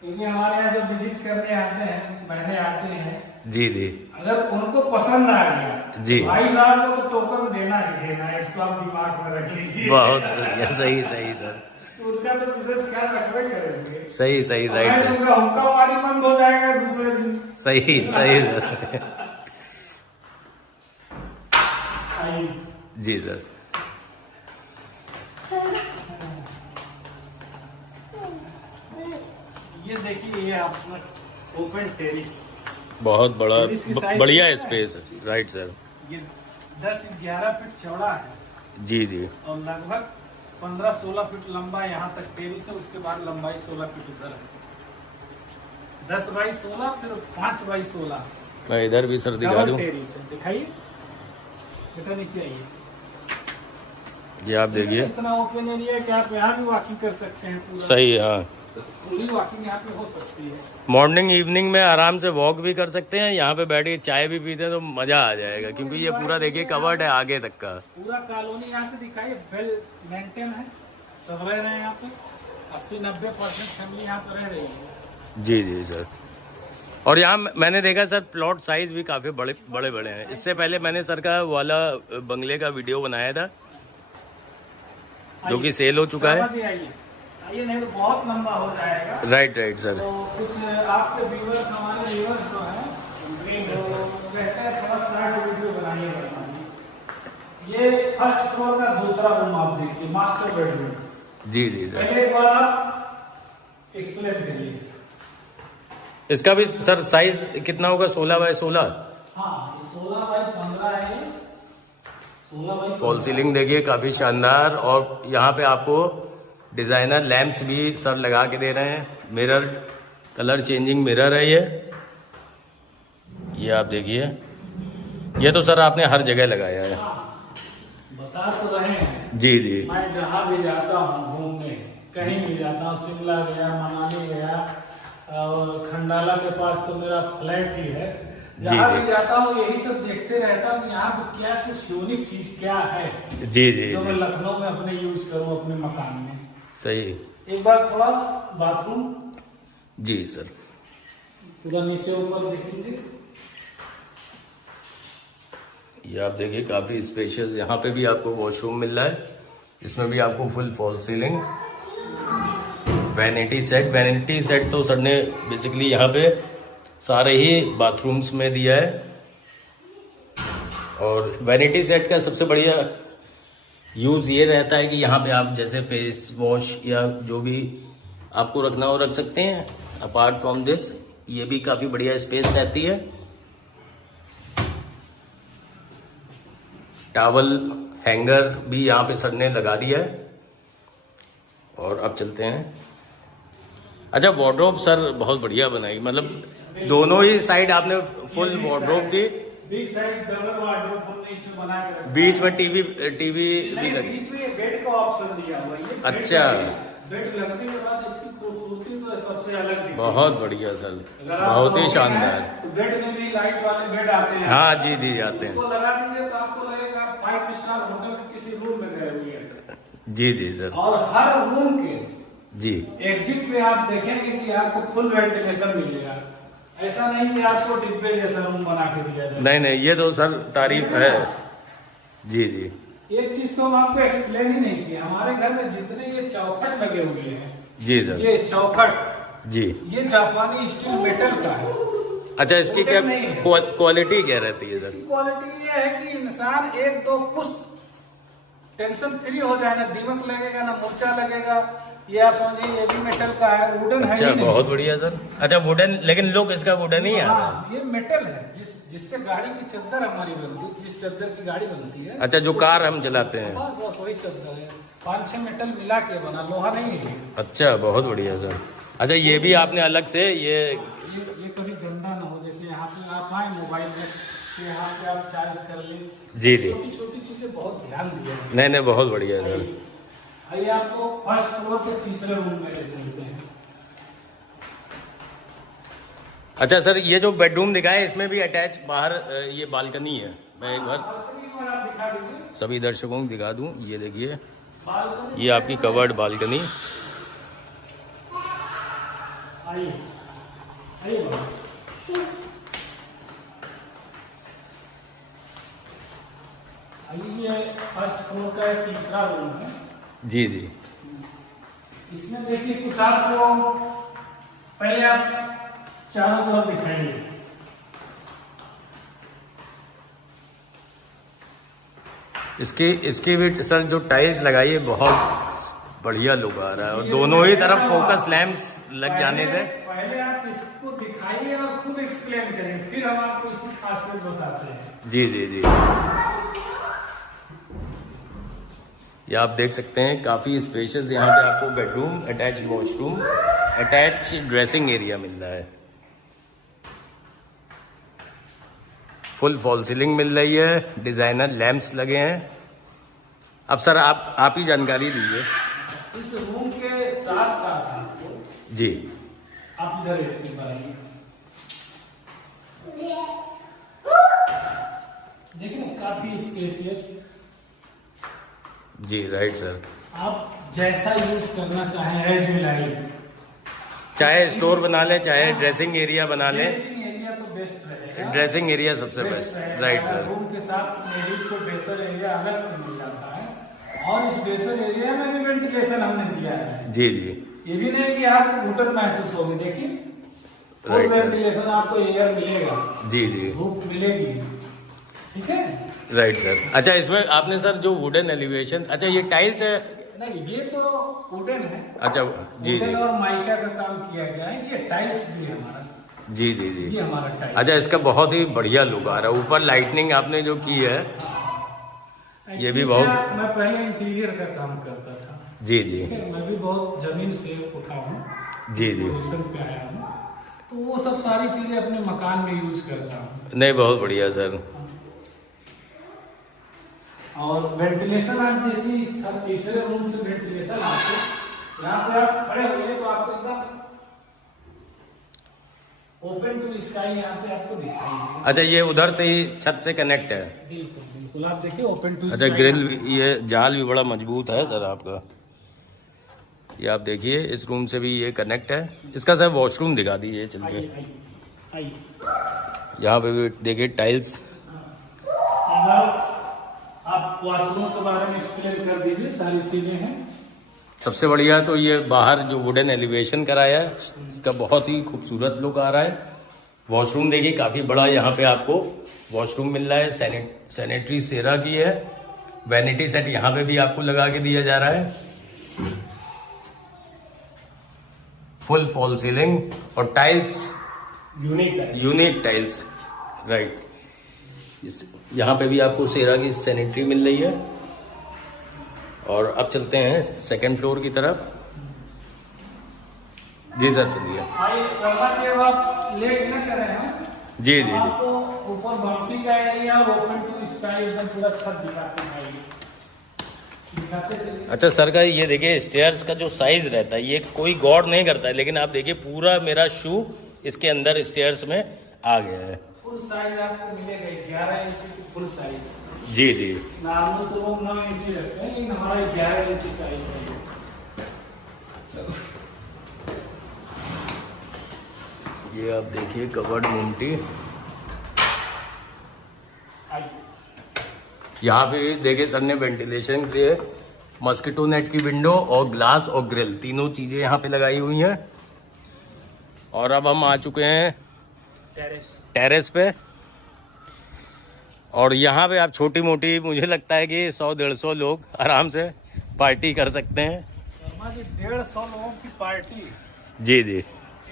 क्योंकि हमारे यहाँ जब विजिट करने आते हैं, बहने आते हैं, जी जी अगर उनको पसंद आ गया जी। भाई साहब को तो टोकन देना ही देना है, इसको आप दिमाग में रख लीजिए। बहुत बढ़िया, सही सही सर। तो उनका तो विशेष ख्याल रखबे करेंगे। सही सही, राइट और सर। उनका हुक्का पानी बंद हो जाएगा दूसरे दिन। सही सही सर। आइए। जी सर। ये देखिए, ये आपका ओपन टेरिस, बहुत बड़ा टेरिस की size बढ़िया कितना है? स्पेस है, राइट सर। ये 10-11 फीट चौड़ा है जी जी। और लगभग 15-16 फीट लंबा यहाँ तक टेरिस है। उसके बाद लंबाई 16 फीट उधर है, 10 बाई 16, फिर 5 बाई 16 मैं इधर भी सर दिखा दूं। टेरिस है। दिखाइए, बेटा नीचे आइए। ये आप देखिए, इतना ओपन एरिया है कि आप यहाँ भी वॉकिंग कर सकते हैं पूरा। सही। हाँ, पूरी वॉकिंग यहाँ पे हो सकती है। मॉर्निंग इवनिंग में आराम से वॉक भी कर सकते हैं, यहाँ पे बैठ के चाय भी पीते हैं तो मजा आ जाएगा, क्योंकि ये पूरा देखिए कवर्ड है आगे तक का। पूरा कॉलोनी यहाँ से दिखाइए, वेल मेंटेन है, सब रह रहे हैं यहाँ पे। 80-90% फैमिली यहाँ पे रह रही है। जी जी सर। और यहाँ मैंने देखा सर प्लॉट साइज भी काफी बड़े बड़े बड़े हैं। इससे पहले मैंने सर का वाला बंगले का वीडियो बनाया था जो कि सेल हो चुका है। आइए आइए, नहीं तो बहुत लंबा हो जाएगा। Right right sir. तो कुछ आपके व्यूअर्स, हमारे व्यूअर्स जो हैं, वो कहते हैं थोड़ा शॉर्ट वीडियो बनाइए। ये फर्स्ट फ्लोर का दूसरा रूम आप देखिए, मास्टर बेडरूम। जी जी सर। पहले एक बार आप एक्सप्लेन करिए। इसका भी सर साइज कितना होगा? 16 बाय 16। हाँ, ये 16 बाई 15 है। 16 बाई फॉल सीलिंग देखिए काफी शानदार, और यहाँ पे आपको डिजाइनर लैंप्स भी सर लगा के दे रहे हैं। मिरर, कलर चेंजिंग मिरर है ये आप देखिए। ये तो सर आपने हर जगह लगाया है। बता तो रहे हैं। जी जी। मैं जहाँ भी जाता हूँ घूमने, कहीं भी जाता हूँ, शिमला गया, मनाली गया, और खंडाला के पास तो मेरा फ्लैट ही है। जहाँ जी। भी जाता हूँ यही सब देखते रहता हूँ, यहाँ पे क्या कुछ यूनिक चीज क्या है जी जी जो मैं जी। लखनऊ में अपने यूज करूँ अपने मकान में। सही। एक बार थोड़ा बाथरूम जी सर। पूरा नीचे ऊपर देख लीजिए। ये आप देखिए काफी स्पेशियस, यहाँ पे भी आपको वॉशरूम मिल रहा है, इसमें भी आपको full fall ceiling. Vanity set तो सर ने बेसिकली यहाँ पे सारे ही बाथरूम्स में दिया है। और वैनिटी सेट का सबसे बढ़िया यूज़ ये रहता है कि यहाँ पे आप जैसे फेस वॉश या जो भी आपको रखना हो रख सकते हैं। अपार्ट फ्रॉम दिस ये भी काफ़ी बढ़िया स्पेस रहती है। टॉवल हैंगर भी यहाँ पे सर ने लगा दिया है। और अब चलते हैं। अच्छा, वार्डरोब सर बहुत बढ़िया बनाई, मतलब दोनों ही साइड आपने फुल वार्डरोब दी। बिग साइज डबल वार्डरोब हमने इसमें बना के रखा है। बीच में टीवी भी लगी। बीच में बेड का ऑप्शन दिया हुआ है। ये अच्छा, बेड लगने के बाद इसकी खूबसूरती तो सबसे अलग दिखती है। बहुत बढ़िया सर, अगर आप बहुत ही सोओगे शानदार। तो बेड में भी लाइट वाले बेड आते हैं। हाँ जी जी, आते हैं। उसको लगा दीजिए तो आपको लगेगा आप 5 स्टार होटल के किसी रूम में गए हुए हैं। जी जी सर। और हर रूम के जी एग्जिट पे आप देखेंगे कि आपको फुल वेंटिलेशन मिलेगा। ऐसा नहीं कि आपको डिब्बे जैसा रूम बना के दिया जाए। नहीं नहीं, ये तो सर तारीफ है। जी जी। एक चीज तो हम आपको एक्सप्लेन ही नहीं किया, हमारे घर में जितने ये चौखट लगे हुए हैं, जी सर। ये चौखट जी। ये जापानी स्टील मेटल का है। अच्छा, इसकी क्या नहीं है। क्वालिटी क्या रहती है सर? क्वालिटी ये है कि इंसान एक दो पुष्ट टेंशन फ्री हो जाए, ना दीमक लगेगा ना मूर्छा लगेगा। ये आप समझिए ये भी मेटल का है, वुडन है। अच्छा, बहुत बढ़िया सर। अच्छा, वुडन, लेकिन लुक इसका वुडन ही आ रहा है। हाँ, ये मेटल है जिससे गाड़ी की चद्दर हमारी बनती है, जिस चद्दर की गाड़ी बनती है। अच्छा, जो कार हम चलाते हैं। बस बस वही चद्दर है, 5-6 मेटल मिला के बना, लोहा नहीं है। अच्छा, बहुत बढ़िया सर। अच्छा, ये भी आपने अलग से ये कभी गंदा ना हो, जैसे यहाँ पे आप आए मोबाइल में, यहाँ पे आप चार्ज कर ले। जी जी। छोटी छोटी चीजें बहुत ध्यान दिया। नहीं नहीं, बहुत बढ़िया सर। आइए आपको फर्स्ट फ्लोर के तीसरे रूम में ले चलते हैं। अच्छा सर, ये जो बेडरूम दिखाया इसमें भी अटैच बाहर ये बालकनी है। मैं एक बार आप दिखा दीजिए। सभी दर्शकों को दिखा दूं, ये देखिए, बालकनी ये आपकी कवर्ड बालकनी। आइए आइए बाबा। ये फर्स्ट फ्लोर का तीसरा रूम है। जी जी। इसमें देखिए कुछ आपको पहले आप चारों तरफ दिखाएंगे। इसकी भी सर जो टाइल्स लगाई है बहुत बढ़िया लुक आ रहा है, और दोनों ही तरफ फोकस लैंप्स लग जाने से। पहले आप इसको दिखाइए और खुद एक्सप्लेन करें, फिर हम आपको इसकी खासियत बताते हैं। जी जी जी। ये आप देख सकते हैं, काफ़ी स्पेशियस यहाँ पे आपको bedroom, attach washroom, attach dressing area मिल रहा है। फुल फॉल सीलिंग मिल रही है, डिज़ाइनर लैंप्स लगे हैं। अब सर आप ही जानकारी दीजिए। इस रूम के साथ साथ आपको जी। आप इधर आइए, देखिए काफी स्पेशियस। जी राइट सर। आप जैसा यूज करना चाहें एज यू लाइक, चाहे स्टोर बना लें, चाहे ड्रेसिंग एरिया बना लें। ड्रेसिंग एरिया तो बेस्ट रहेगा। ड्रेसिंग एरिया सबसे बेस्ट, राइट सर। रूम के साथ लेडीज को ड्रेसर एरिया अलग से मिल जाता है, और इस ड्रेसर एरिया में भी वेंटिलेशन हमने दिया है। जी जी। ये भी नहीं कि आप घुटन महसूस होगी, देखिए फुल राइट सर। वेंटिलेशन आपको एयर मिलेगा, जी जी। धूप मिलेगी, ठीक है। Right sir. अच्छा, इसमें आपने सर जो वुडन एलिवेशन, अच्छा ये टाइल्स है? नहीं, ये तो वुडन है। अच्छा जी जी। वुडन और माइका का काम किया गया है। ये टाइल्स भी है हमारा। जी जी जी। ये हमारा टाइल्स। अच्छा, इसका बहुत ही बढ़िया लुक आ रहा है। ऊपर लाइटनिंग आपने जो की है, ये भी बहुत। मैं पहले इंटीरियर का काम करता था। जी जी। ठीक है, मैं भी बहुत जमीन से उठा हूँ, जी जी। पोजीशन पे आया हूँ, तो वो सब सारी चीजें अपने मकान में यूज करता हूँ। नहीं, बहुत बढ़िया सर। और वेंटिलेशन आप देखिए, इस तीसरे रूम से वेंटिलेशन आपको यहाँ पे आप खड़े हुए तो आपको एकदम ओपन टू स्काई यहाँ से आपको दिखाई। अच्छा, ये उधर से ही छत से कनेक्ट है? बिल्कुल बिल्कुल, आप देखिए ओपन टू। अच्छा, ग्रिल, ये जाल भी बड़ा मजबूत है सर आपका। ये आप देखिए, इस रूम से भी ये कनेक्ट है। इसका सर वॉशरूम दिखा दीजिए चल के। यहाँ पे भी देखिए टाइल्स। आप वॉशरूम के बारे में एक्सप्लेन कर दीजिए, सारी चीजें हैं। सबसे बढ़िया तो ये बाहर जो वुडन एलिवेशन कराया है, इसका बहुत ही खूबसूरत लुक आ रहा है। वॉशरूम देखिए, काफ़ी बड़ा यहाँ पे आपको वॉशरूम मिल रहा है। सैनिटरी सेरा की है। वैनिटी सेट यहाँ पे भी आपको लगा के दिया जा रहा है। फुल फॉल सीलिंग और टाइल्स, यूनिक टाइल्स, राइट। यहाँ पे भी आपको सेरा की सैनिटरी मिल रही है। और अब चलते हैं सेकंड फ्लोर की तरफ। जी सर चलिए। भाई शर्मा जी अब आप लेट न करें हैं। जी जी जी। आपको ऊपर बाउंड्री का एरिया और ओपन टू स्काई एकदम पूरा छत दिखाते हैं भाई। दिखाते चलिए। अच्छा सर का ये देखिए स्टेयर्स का जो साइज रहता है ये कोई गौर नहीं करता है, लेकिन आप देखिए पूरा मेरा शू इसके अंदर स्टेयर्स में आ गया है। फुल साइज आपको मिलेगा 11 इंच की फुल साइज। जी जी। नॉर्मल तो लोग 9 इंच रखते हैं, लेकिन हमारा 11 इंच साइज है। ये आप देखिए कवर्ड मूंटी। यहाँ पे देखिए सर ने वेंटिलेशन के लिए मस्किटो नेट की विंडो और ग्लास और ग्रिल तीनों चीजें यहाँ पे लगाई हुई हैं। और अब हम आ चुके हैं टेरेस पे। और यहाँ पे आप छोटी मोटी मुझे लगता है कि 100-150 लोग आराम से पार्टी कर सकते हैं। शर्मा जी 150 लोगों की पार्टी जी जी।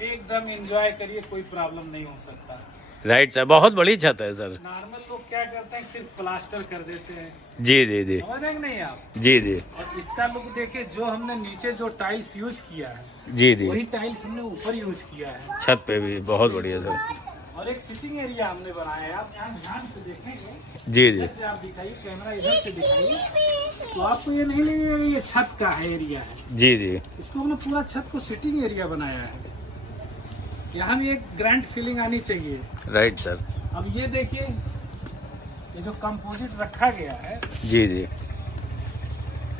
एकदम एंजॉय करिए, कोई प्रॉब्लम नहीं हो सकता। राइट सर, बहुत बड़ी छत है सर। नॉर्मल लोग क्या करते हैं, सिर्फ प्लास्टर कर देते हैं। जी जी जी। समझ रहे हैं कि नहीं आप? जी जी। और इसका लुक देखिए, जो हमने नीचे जो टाइल्स यूज किया है जी जी। वही टाइल्स हमने ऊपर यूज किया है। छत पे भी बहुत बढ़िया सर। और एक सिटिंग एरिया हमने बनाया है, आप यहाँ ध्यान से देखेंगे। जी जी। इधर से आप दिखाइए, कैमरा इधर से दिखाइए, तो आपको ये नहीं लगेगा ये छत का है एरिया है। जी जी। इसको हमने पूरा छत को सिटिंग एरिया बनाया है। यहाँ भी एक ग्रैंड फीलिंग आनी चाहिए। Right sir. अब ये देखिए, ये जो कंपोजिट रखा गया है जी जी।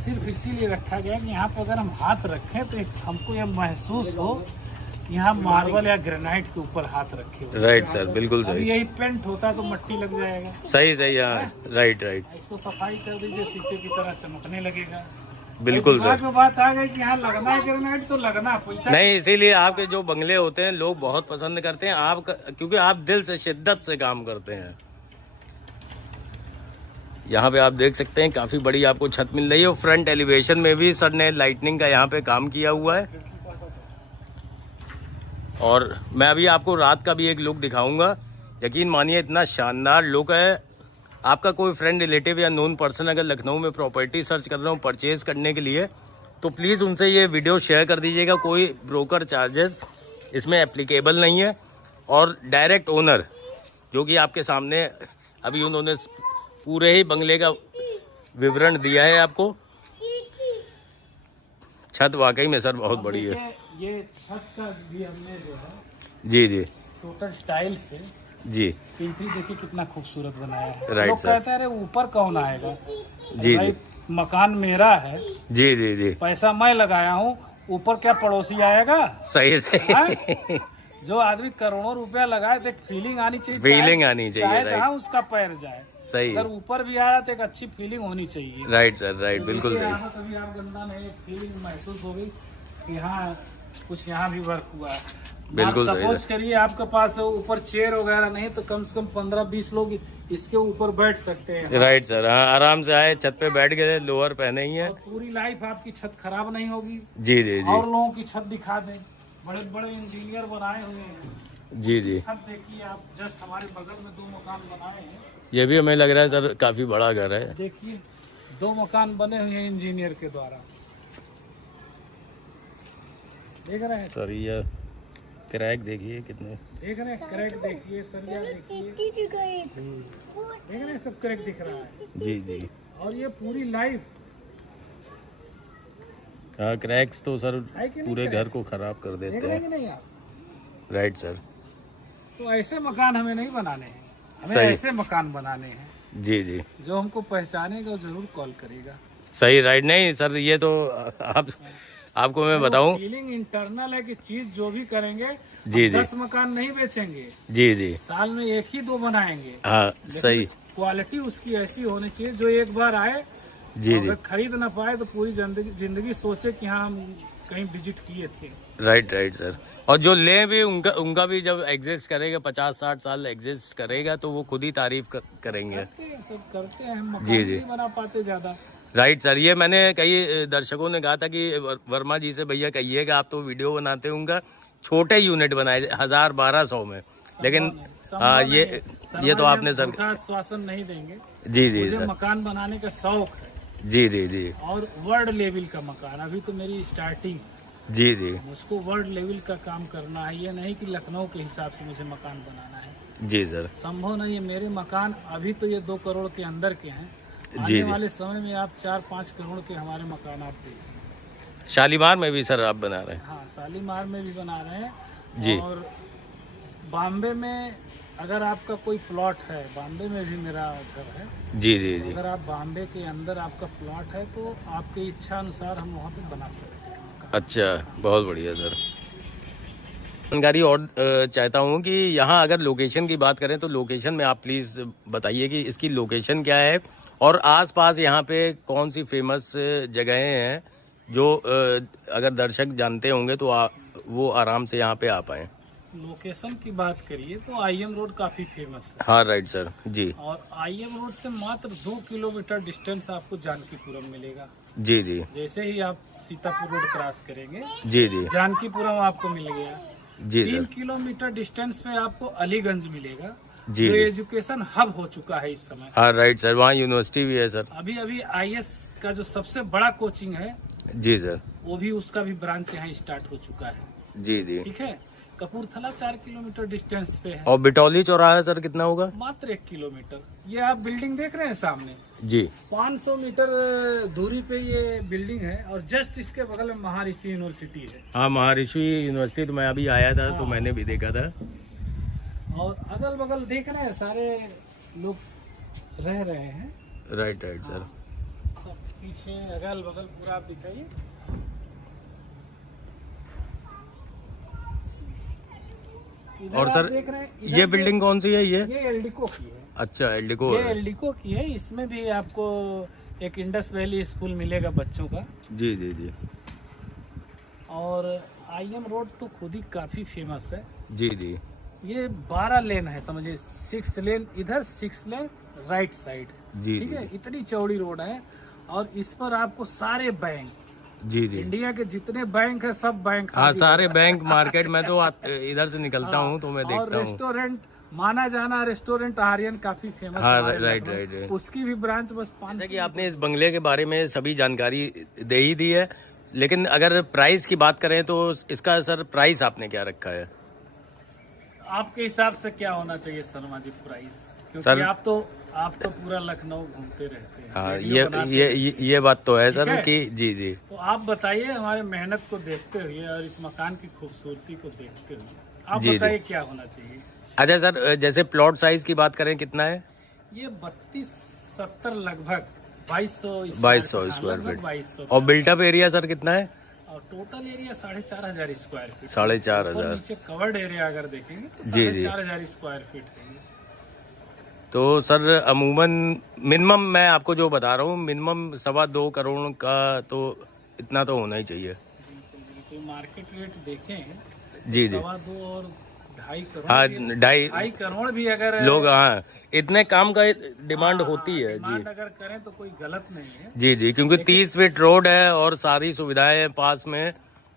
सिर्फ इसीलिए रखा गया कि यहाँ पर अगर हम हाथ रखें तो हमको ये महसूस हो कि यहाँ मार्बल या ग्रेनाइट के ऊपर हाथ रखे हो। राइट सर, बिल्कुल अब सही। यही पेंट होता तो मट्टी लग जाएगा। सही सही, हाँ राइट राइट। इसको सफाई कर दीजिए, शीशे की तरह चमकने लगेगा। बिल्कुल दिमाग सर। में बात आ गई कि यहाँ लगना है ग्रेनाइट तो लगना, पैसा नहीं, इसीलिए आपके जो बंगले होते हैं लोग बहुत पसंद करते हैं आप, क्योंकि आप दिल से शिद्दत से काम करते हैं। यहाँ पे आप देख सकते हैं काफी बड़ी आपको छत मिल रही है। और फ्रंट एलिवेशन में भी सर ने लाइटनिंग का यहाँ पे काम किया हुआ है। और मैं अभी आपको रात का भी एक लुक दिखाऊंगा। यकीन मानिए इतना शानदार लुक है। आपका कोई फ्रेंड, रिलेटिव या नोन पर्सन अगर लखनऊ में प्रॉपर्टी सर्च कर रहा हूँ परचेज करने के लिए, तो प्लीज़ उनसे ये वीडियो शेयर कर दीजिएगा। कोई ब्रोकर चार्जेस इसमें एप्लीकेबल नहीं है। और डायरेक्ट ओनर जो कि आपके सामने अभी उन्होंने पूरे ही बंगले का विवरण दिया है आपको। छत वाकई में सर बहुत बड़ी है। ये छत का भी हमने जो है जी जी टोटल टाइल्स से जी। पीपी देखिए कितना खूबसूरत बनाया है। राइट लोग सर। कहते हैं अरे ऊपर कौन आएगा। जी भाई, जी मकान मेरा है, जी जी जी। पैसा मैं लगाया हूँ, ऊपर क्या पड़ोसी आएगा? सही सही। हाँ? जो आदमी करोड़ों रुपया लगाए तो एक फीलिंग आनी चाहिए। फीलिंग आनी चाहिए, चाहे राइट। जहाँ उसका पैर जाए, सही अगर ऊपर भी आ रहा तो एक अच्छी फीलिंग होनी चाहिए। राइट सर, राइट, बिल्कुल देखिए, सही। यहाँ कभी आप गंदा नहीं, एक फीलिंग महसूस होगी कि हाँ कुछ यहाँ भी वर्क हुआ है। बिल्कुल सही सपोज करिए आपके पास ऊपर चेयर वगैरह नहीं तो कम से कम 15-20 लोग इसके ऊपर बैठ सकते हैं। राइट सर, हाँ आराम से आए, छत पे बैठ गए, लोअर पहने ही है। और पूरी लाइफ आपकी छत खराब नहीं होगी। जी जी जी और लोगों की छत दिखा दें, बड़े बड़े इंजीनियर बनाए हुए हैं। जी जी। छत देखिए आप, जस्ट हमारे बगल में 2 मकान बनाए हैं। ये भी हमें लग रहा है सर काफी बड़ा घर है। देखिए 2 मकान बने हुए हैं इंजीनियर के द्वारा, देख रहे हैं सर ये क्रैक देखिए कितने, देख रहे हैं क्रैक देखिए, सरिया देखिए, देख रहे हैं सब क्रैक दिख रहा है। जी जी। और ये पूरी लाइफ हाँ क्रैक्स तो सर है कि नहीं पूरे क्रैक? घर को खराब कर देख देते रहे हैं हैं। कि नहीं आप? Right sir. तो ऐसे मकान हमें नहीं बनाने हैं, हमें सही। ऐसे मकान बनाने हैं। जी जी जो हमको पहचानेगा वो जरूर कॉल करेगा। सही, राइट। नहीं सर ये तो आपको मैं बताऊं। फीलिंग इंटरनल है कि चीज जो भी करेंगे, जी हम जी 10 मकान नहीं बेचेंगे, जी जी। साल में 1 ही 2 बनाएंगे। हाँ सही। क्वालिटी उसकी ऐसी होनी चाहिए जो एक बार आए, जी जी। अगर खरीद ना पाए तो पूरी जिंदगी सोचे कि हाँ हम कहीं विजिट किए थे। Right right sir. और जो ले भी उनका भी जब एग्जिस्ट करेगा, 50-60 साल एग्जिस्ट करेगा, तो वो खुद ही तारीफ करेंगे। सब करते हैं, हम मकान जी, जी। नहीं बना पाते ज्यादा। Right sir. ये मैंने कई दर्शकों ने कहा था कि वर्मा जी से भैया कहिएगा आप तो वीडियो बनाते होंगे, छोटे यूनिट बनाए 1000-1200 में, लेकिन हाँ ये तो आपने सर। आश्वासन नहीं देंगे। जी जी मुझे सर। मकान बनाने का शौक है, जी जी जी और वर्ल्ड लेवल का मकान। अभी तो मेरी स्टार्टिंग, जी जी मुझको वर्ल्ड लेवल का काम करना है। ये नहीं कि लखनऊ के हिसाब से मुझे मकान बनाना है, जी सर। संभव नहीं है। मेरे मकान अभी तो ये 2 करोड़ के अंदर के हैं, जी आने जी। वाले समय में आप 4-5 करोड़ के हमारे मकान आप देखेंगे। शालीमार में भी सर आप बना रहे हैं? हाँ, शालीमार में भी बना रहे हैं। जी और बॉम्बे में अगर आपका कोई प्लॉट है, बॉम्बे में भी मेरा घर है। जी जी जी। अगर आप बॉम्बे के अंदर आपका प्लॉट है तो आपकी इच्छा अनुसार हम वहाँ पे बना सकते हैं मकान। अच्छा, बहुत बढ़िया सर। जानकारी और चाहता हूँ कि यहाँ अगर लोकेशन की बात करें तो लोकेशन में आप प्लीज़ बताइए कि इसकी लोकेशन क्या है और आसपास यहाँ पे कौन सी फेमस जगहें हैं जो अगर दर्शक जानते होंगे तो वो आराम से यहाँ पे आ पाएँ। लोकेशन की बात करिए तो आईएम रोड काफ़ी फेमस है। हाँ राइट सर जी। और आईएम रोड से मात्र 2 किलोमीटर डिस्टेंस आपको जानकीपुरम मिलेगा। जी जी जैसे ही आप सीतापुर रोड क्रॉस करेंगे, जी जी जानकीपुरम आपको मिल गया। जी 3 सर किलोमीटर डिस्टेंस पे आपको अलीगंज मिलेगा, जी जो जी। एजुकेशन हब हो चुका है इस समय। हाँ राइट सर, वहाँ यूनिवर्सिटी भी है सर। अभी अभी आईएएस का जो सबसे बड़ा कोचिंग है, जी सर। वो भी उसका भी ब्रांच यहाँ स्टार्ट हो चुका है। जी जी। ठीक है, कपूरथला 4 किलोमीटर डिस्टेंस पे है। और बिटौली चौराहा सर कितना होगा? मात्र 1 किलोमीटर। ये आप बिल्डिंग देख रहे हैं सामने, जी 500 मीटर दूरी पे ये बिल्डिंग है और जस्ट इसके बगल में महर्षि यूनिवर्सिटी है। हाँ, महर्षि यूनिवर्सिटी तो मैं अभी आया था तो मैंने भी देखा था। और अगल बगल देख रहे हैं सारे लोग रह रहे हैं। Right right sir. सब पीछे अगल बगल पूरा आप दिखाइए। इधर और आप सर देख रहे हैं, ये बिल्डिंग कौन सी है ये? एल्डिको की है। अच्छा एल्डिको ये है। एल्डिको की है। इसमें भी आपको एक इंडस वैली स्कूल मिलेगा बच्चों का। जी जी जी और आईएम रोड तो खुद ही काफी फेमस है। जी जी ये 12 लेन है, समझिए 6 लेन इधर, 6 लेन राइट साइड। जी ठीक जी है, इतनी चौड़ी रोड है और इस पर आपको सारे बैंक, जी जी। इंडिया के जितने बैंक है सब बैंक हाँ सारे बैंक मार्केट में तो इधर से निकलता हूँ तो मैं और देखता हूँ। रेस्टोरेंट, माना जाना रेस्टोरेंट आर्यन काफी फेमस हाँ है राइट लखनऊ। Right right. उसकी भी ब्रांच बस 5 जैसा कि आपने इस बंगले के बारे में सभी जानकारी दे ही दी है, लेकिन अगर प्राइस की बात करें तो इसका सर प्राइस आपने क्या रखा है? आपके हिसाब से क्या होना चाहिए शर्मा जी प्राइस? क्योंकि सर आप तो पूरा लखनऊ घूमते रहते हैं। हाँ वीडियो बनाते हैं। ये बात तो है ठीक सर है? कि जी जी। तो आप बताइए हमारे मेहनत को देखते हुए और इस मकान की खूबसूरती को देखते हुए आप जी, जी। बताइए क्या होना चाहिए। अच्छा सर, जैसे प्लॉट साइज की बात करें कितना है? ये 32-70 लगभग 2200 2200 स्क्वायर फीट। 2200 और बिल्टअप एरिया सर कितना है? और टोटल एरिया 4500 स्क्वायर फीट। 4500। और नीचे कवर्ड एरिया अगर देखेंगे तो जी, जी। 4500 स्क्वायर फीट है। तो सर अमूमन मिनिमम मैं आपको जो बता रहा हूँ, मिनिमम 2.25 करोड़ का तो इतना तो होना ही चाहिए। बिल्कुल बिल्कुल, मार्केट रेट देखें जी जी 2.25 और 2.5 करोड़ हाँ, भी- 2.5 करोड़ भी अगर लोग हाँ इतने काम का डिमांड होती है। जी डिमांड अगर करें तो कोई गलत नहीं है। जी जी, क्योंकि 30 फीट रोड है और सारी सुविधाएं हैं पास में,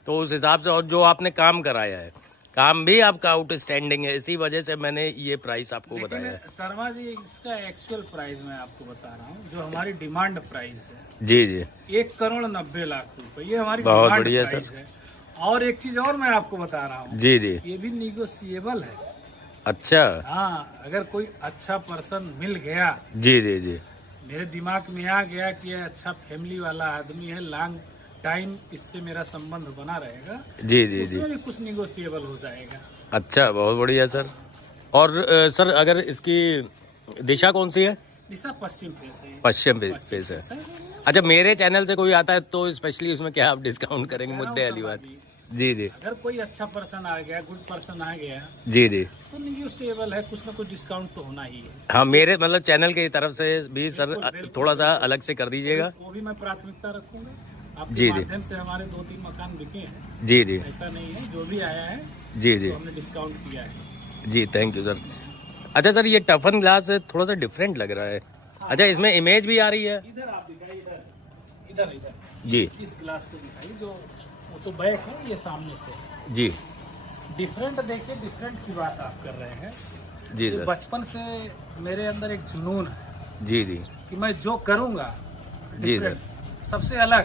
तो उस हिसाब से और जो आपने काम कराया है, काम भी आपका आउटस्टैंडिंग है, इसी वजह से मैंने ये प्राइस आपको बताया है। लेकिन शर्मा जी इसका एक्चुअल प्राइस मैं आपको बता रहा हूँ, जो हमारी डिमांड प्राइस है जी जी 1,90,00,000 रुपए, ये हमारी बहुत डिमांड बढ़िया प्राइस सर। है। और एक चीज और मैं आपको बता रहा हूँ, जी जी। ये भी निगोशिएबल है। अच्छा हाँ, अगर कोई अच्छा पर्सन मिल गया, जी जी जी मेरे दिमाग में आ गया कि ये अच्छा फैमिली वाला आदमी है, लॉन्ग टाइम इससे मेरा संबंध बना रहेगा, जी जी जी। उसमें भी कुछ निगोशिएबल हो जाएगा। अच्छा बहुत बढ़िया सर। और सर अगर इसकी दिशा कौन सी है? दिशा पश्चिम फेस है। पश्चिम फेस है। अच्छा, मेरे चैनल से कोई आता है तो स्पेशली उसमें क्या आप डिस्काउंट करेंगे? मुद्दे वाली बात। जी जी अगर कोई अच्छा पर्सन आ गया, गुड पर्सन आ गया, जी जी। तो निगोशिएबल है, कुछ ना कुछ डिस्काउंट तो होना ही है। हाँ, मेरे मतलब चैनल की तरफ से भी सर थोड़ा सा अलग से कर दीजिएगा। वो भी मैं प्राथमिकता रखूंगा। आपके जी, जी। माध्यम से हमारे 2-3 मकान बिके हैं, जी जी ऐसा नहीं है। जो भी आया है जी जी तो हमने डिस्काउंट किया है। जी, थैंक यू सर। अच्छा सर, ये टफन ग्लास थोड़ा सा डिफरेंट लग रहा है। अच्छा, इसमें इमेज भी आ रही है? इधर आप दिखाइए, इधर इधर इधर जी इस ग्लास को दिखाइए, जो वो तो बैक है, ये सामने से जी डिफरेंट। देखिए, डिफरेंट की बात आप कर रहे हैं। जी ये सर। बचपन से मेरे अंदर एक जुनून है जी जी कि मैं जो करूँगा जी सर। different, सबसे अलग,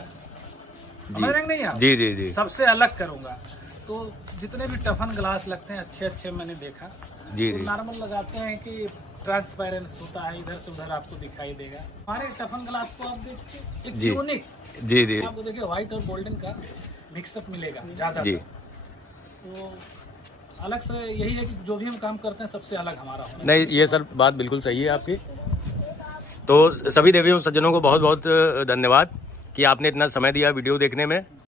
समझ रहे हैं नहीं आप? जी जी जी सबसे अलग करूंगा। तो जितने भी टफन ग्लास लगते हैं अच्छे अच्छे मैंने देखा, जी तो जी नॉर्मल लगाते हैं कि ट्रांसपेरेंस होता है, इधर से उधर आपको दिखाई देगा। हमारे टफन ग्लास को आप देखिए, एक जी। यूनिक, जी जी आपको देखिए व्हाइट और गोल्डन का मिक्सअप मिलेगा ज्यादा। जी। तो अलग से यही है कि जो भी हम काम करते हैं सबसे अलग हमारा होना नहीं, ये सर बात बिल्कुल सही है आपकी। तो सभी देवियों सज्जनों को बहुत बहुत धन्यवाद कि आपने इतना समय दिया वीडियो देखने में।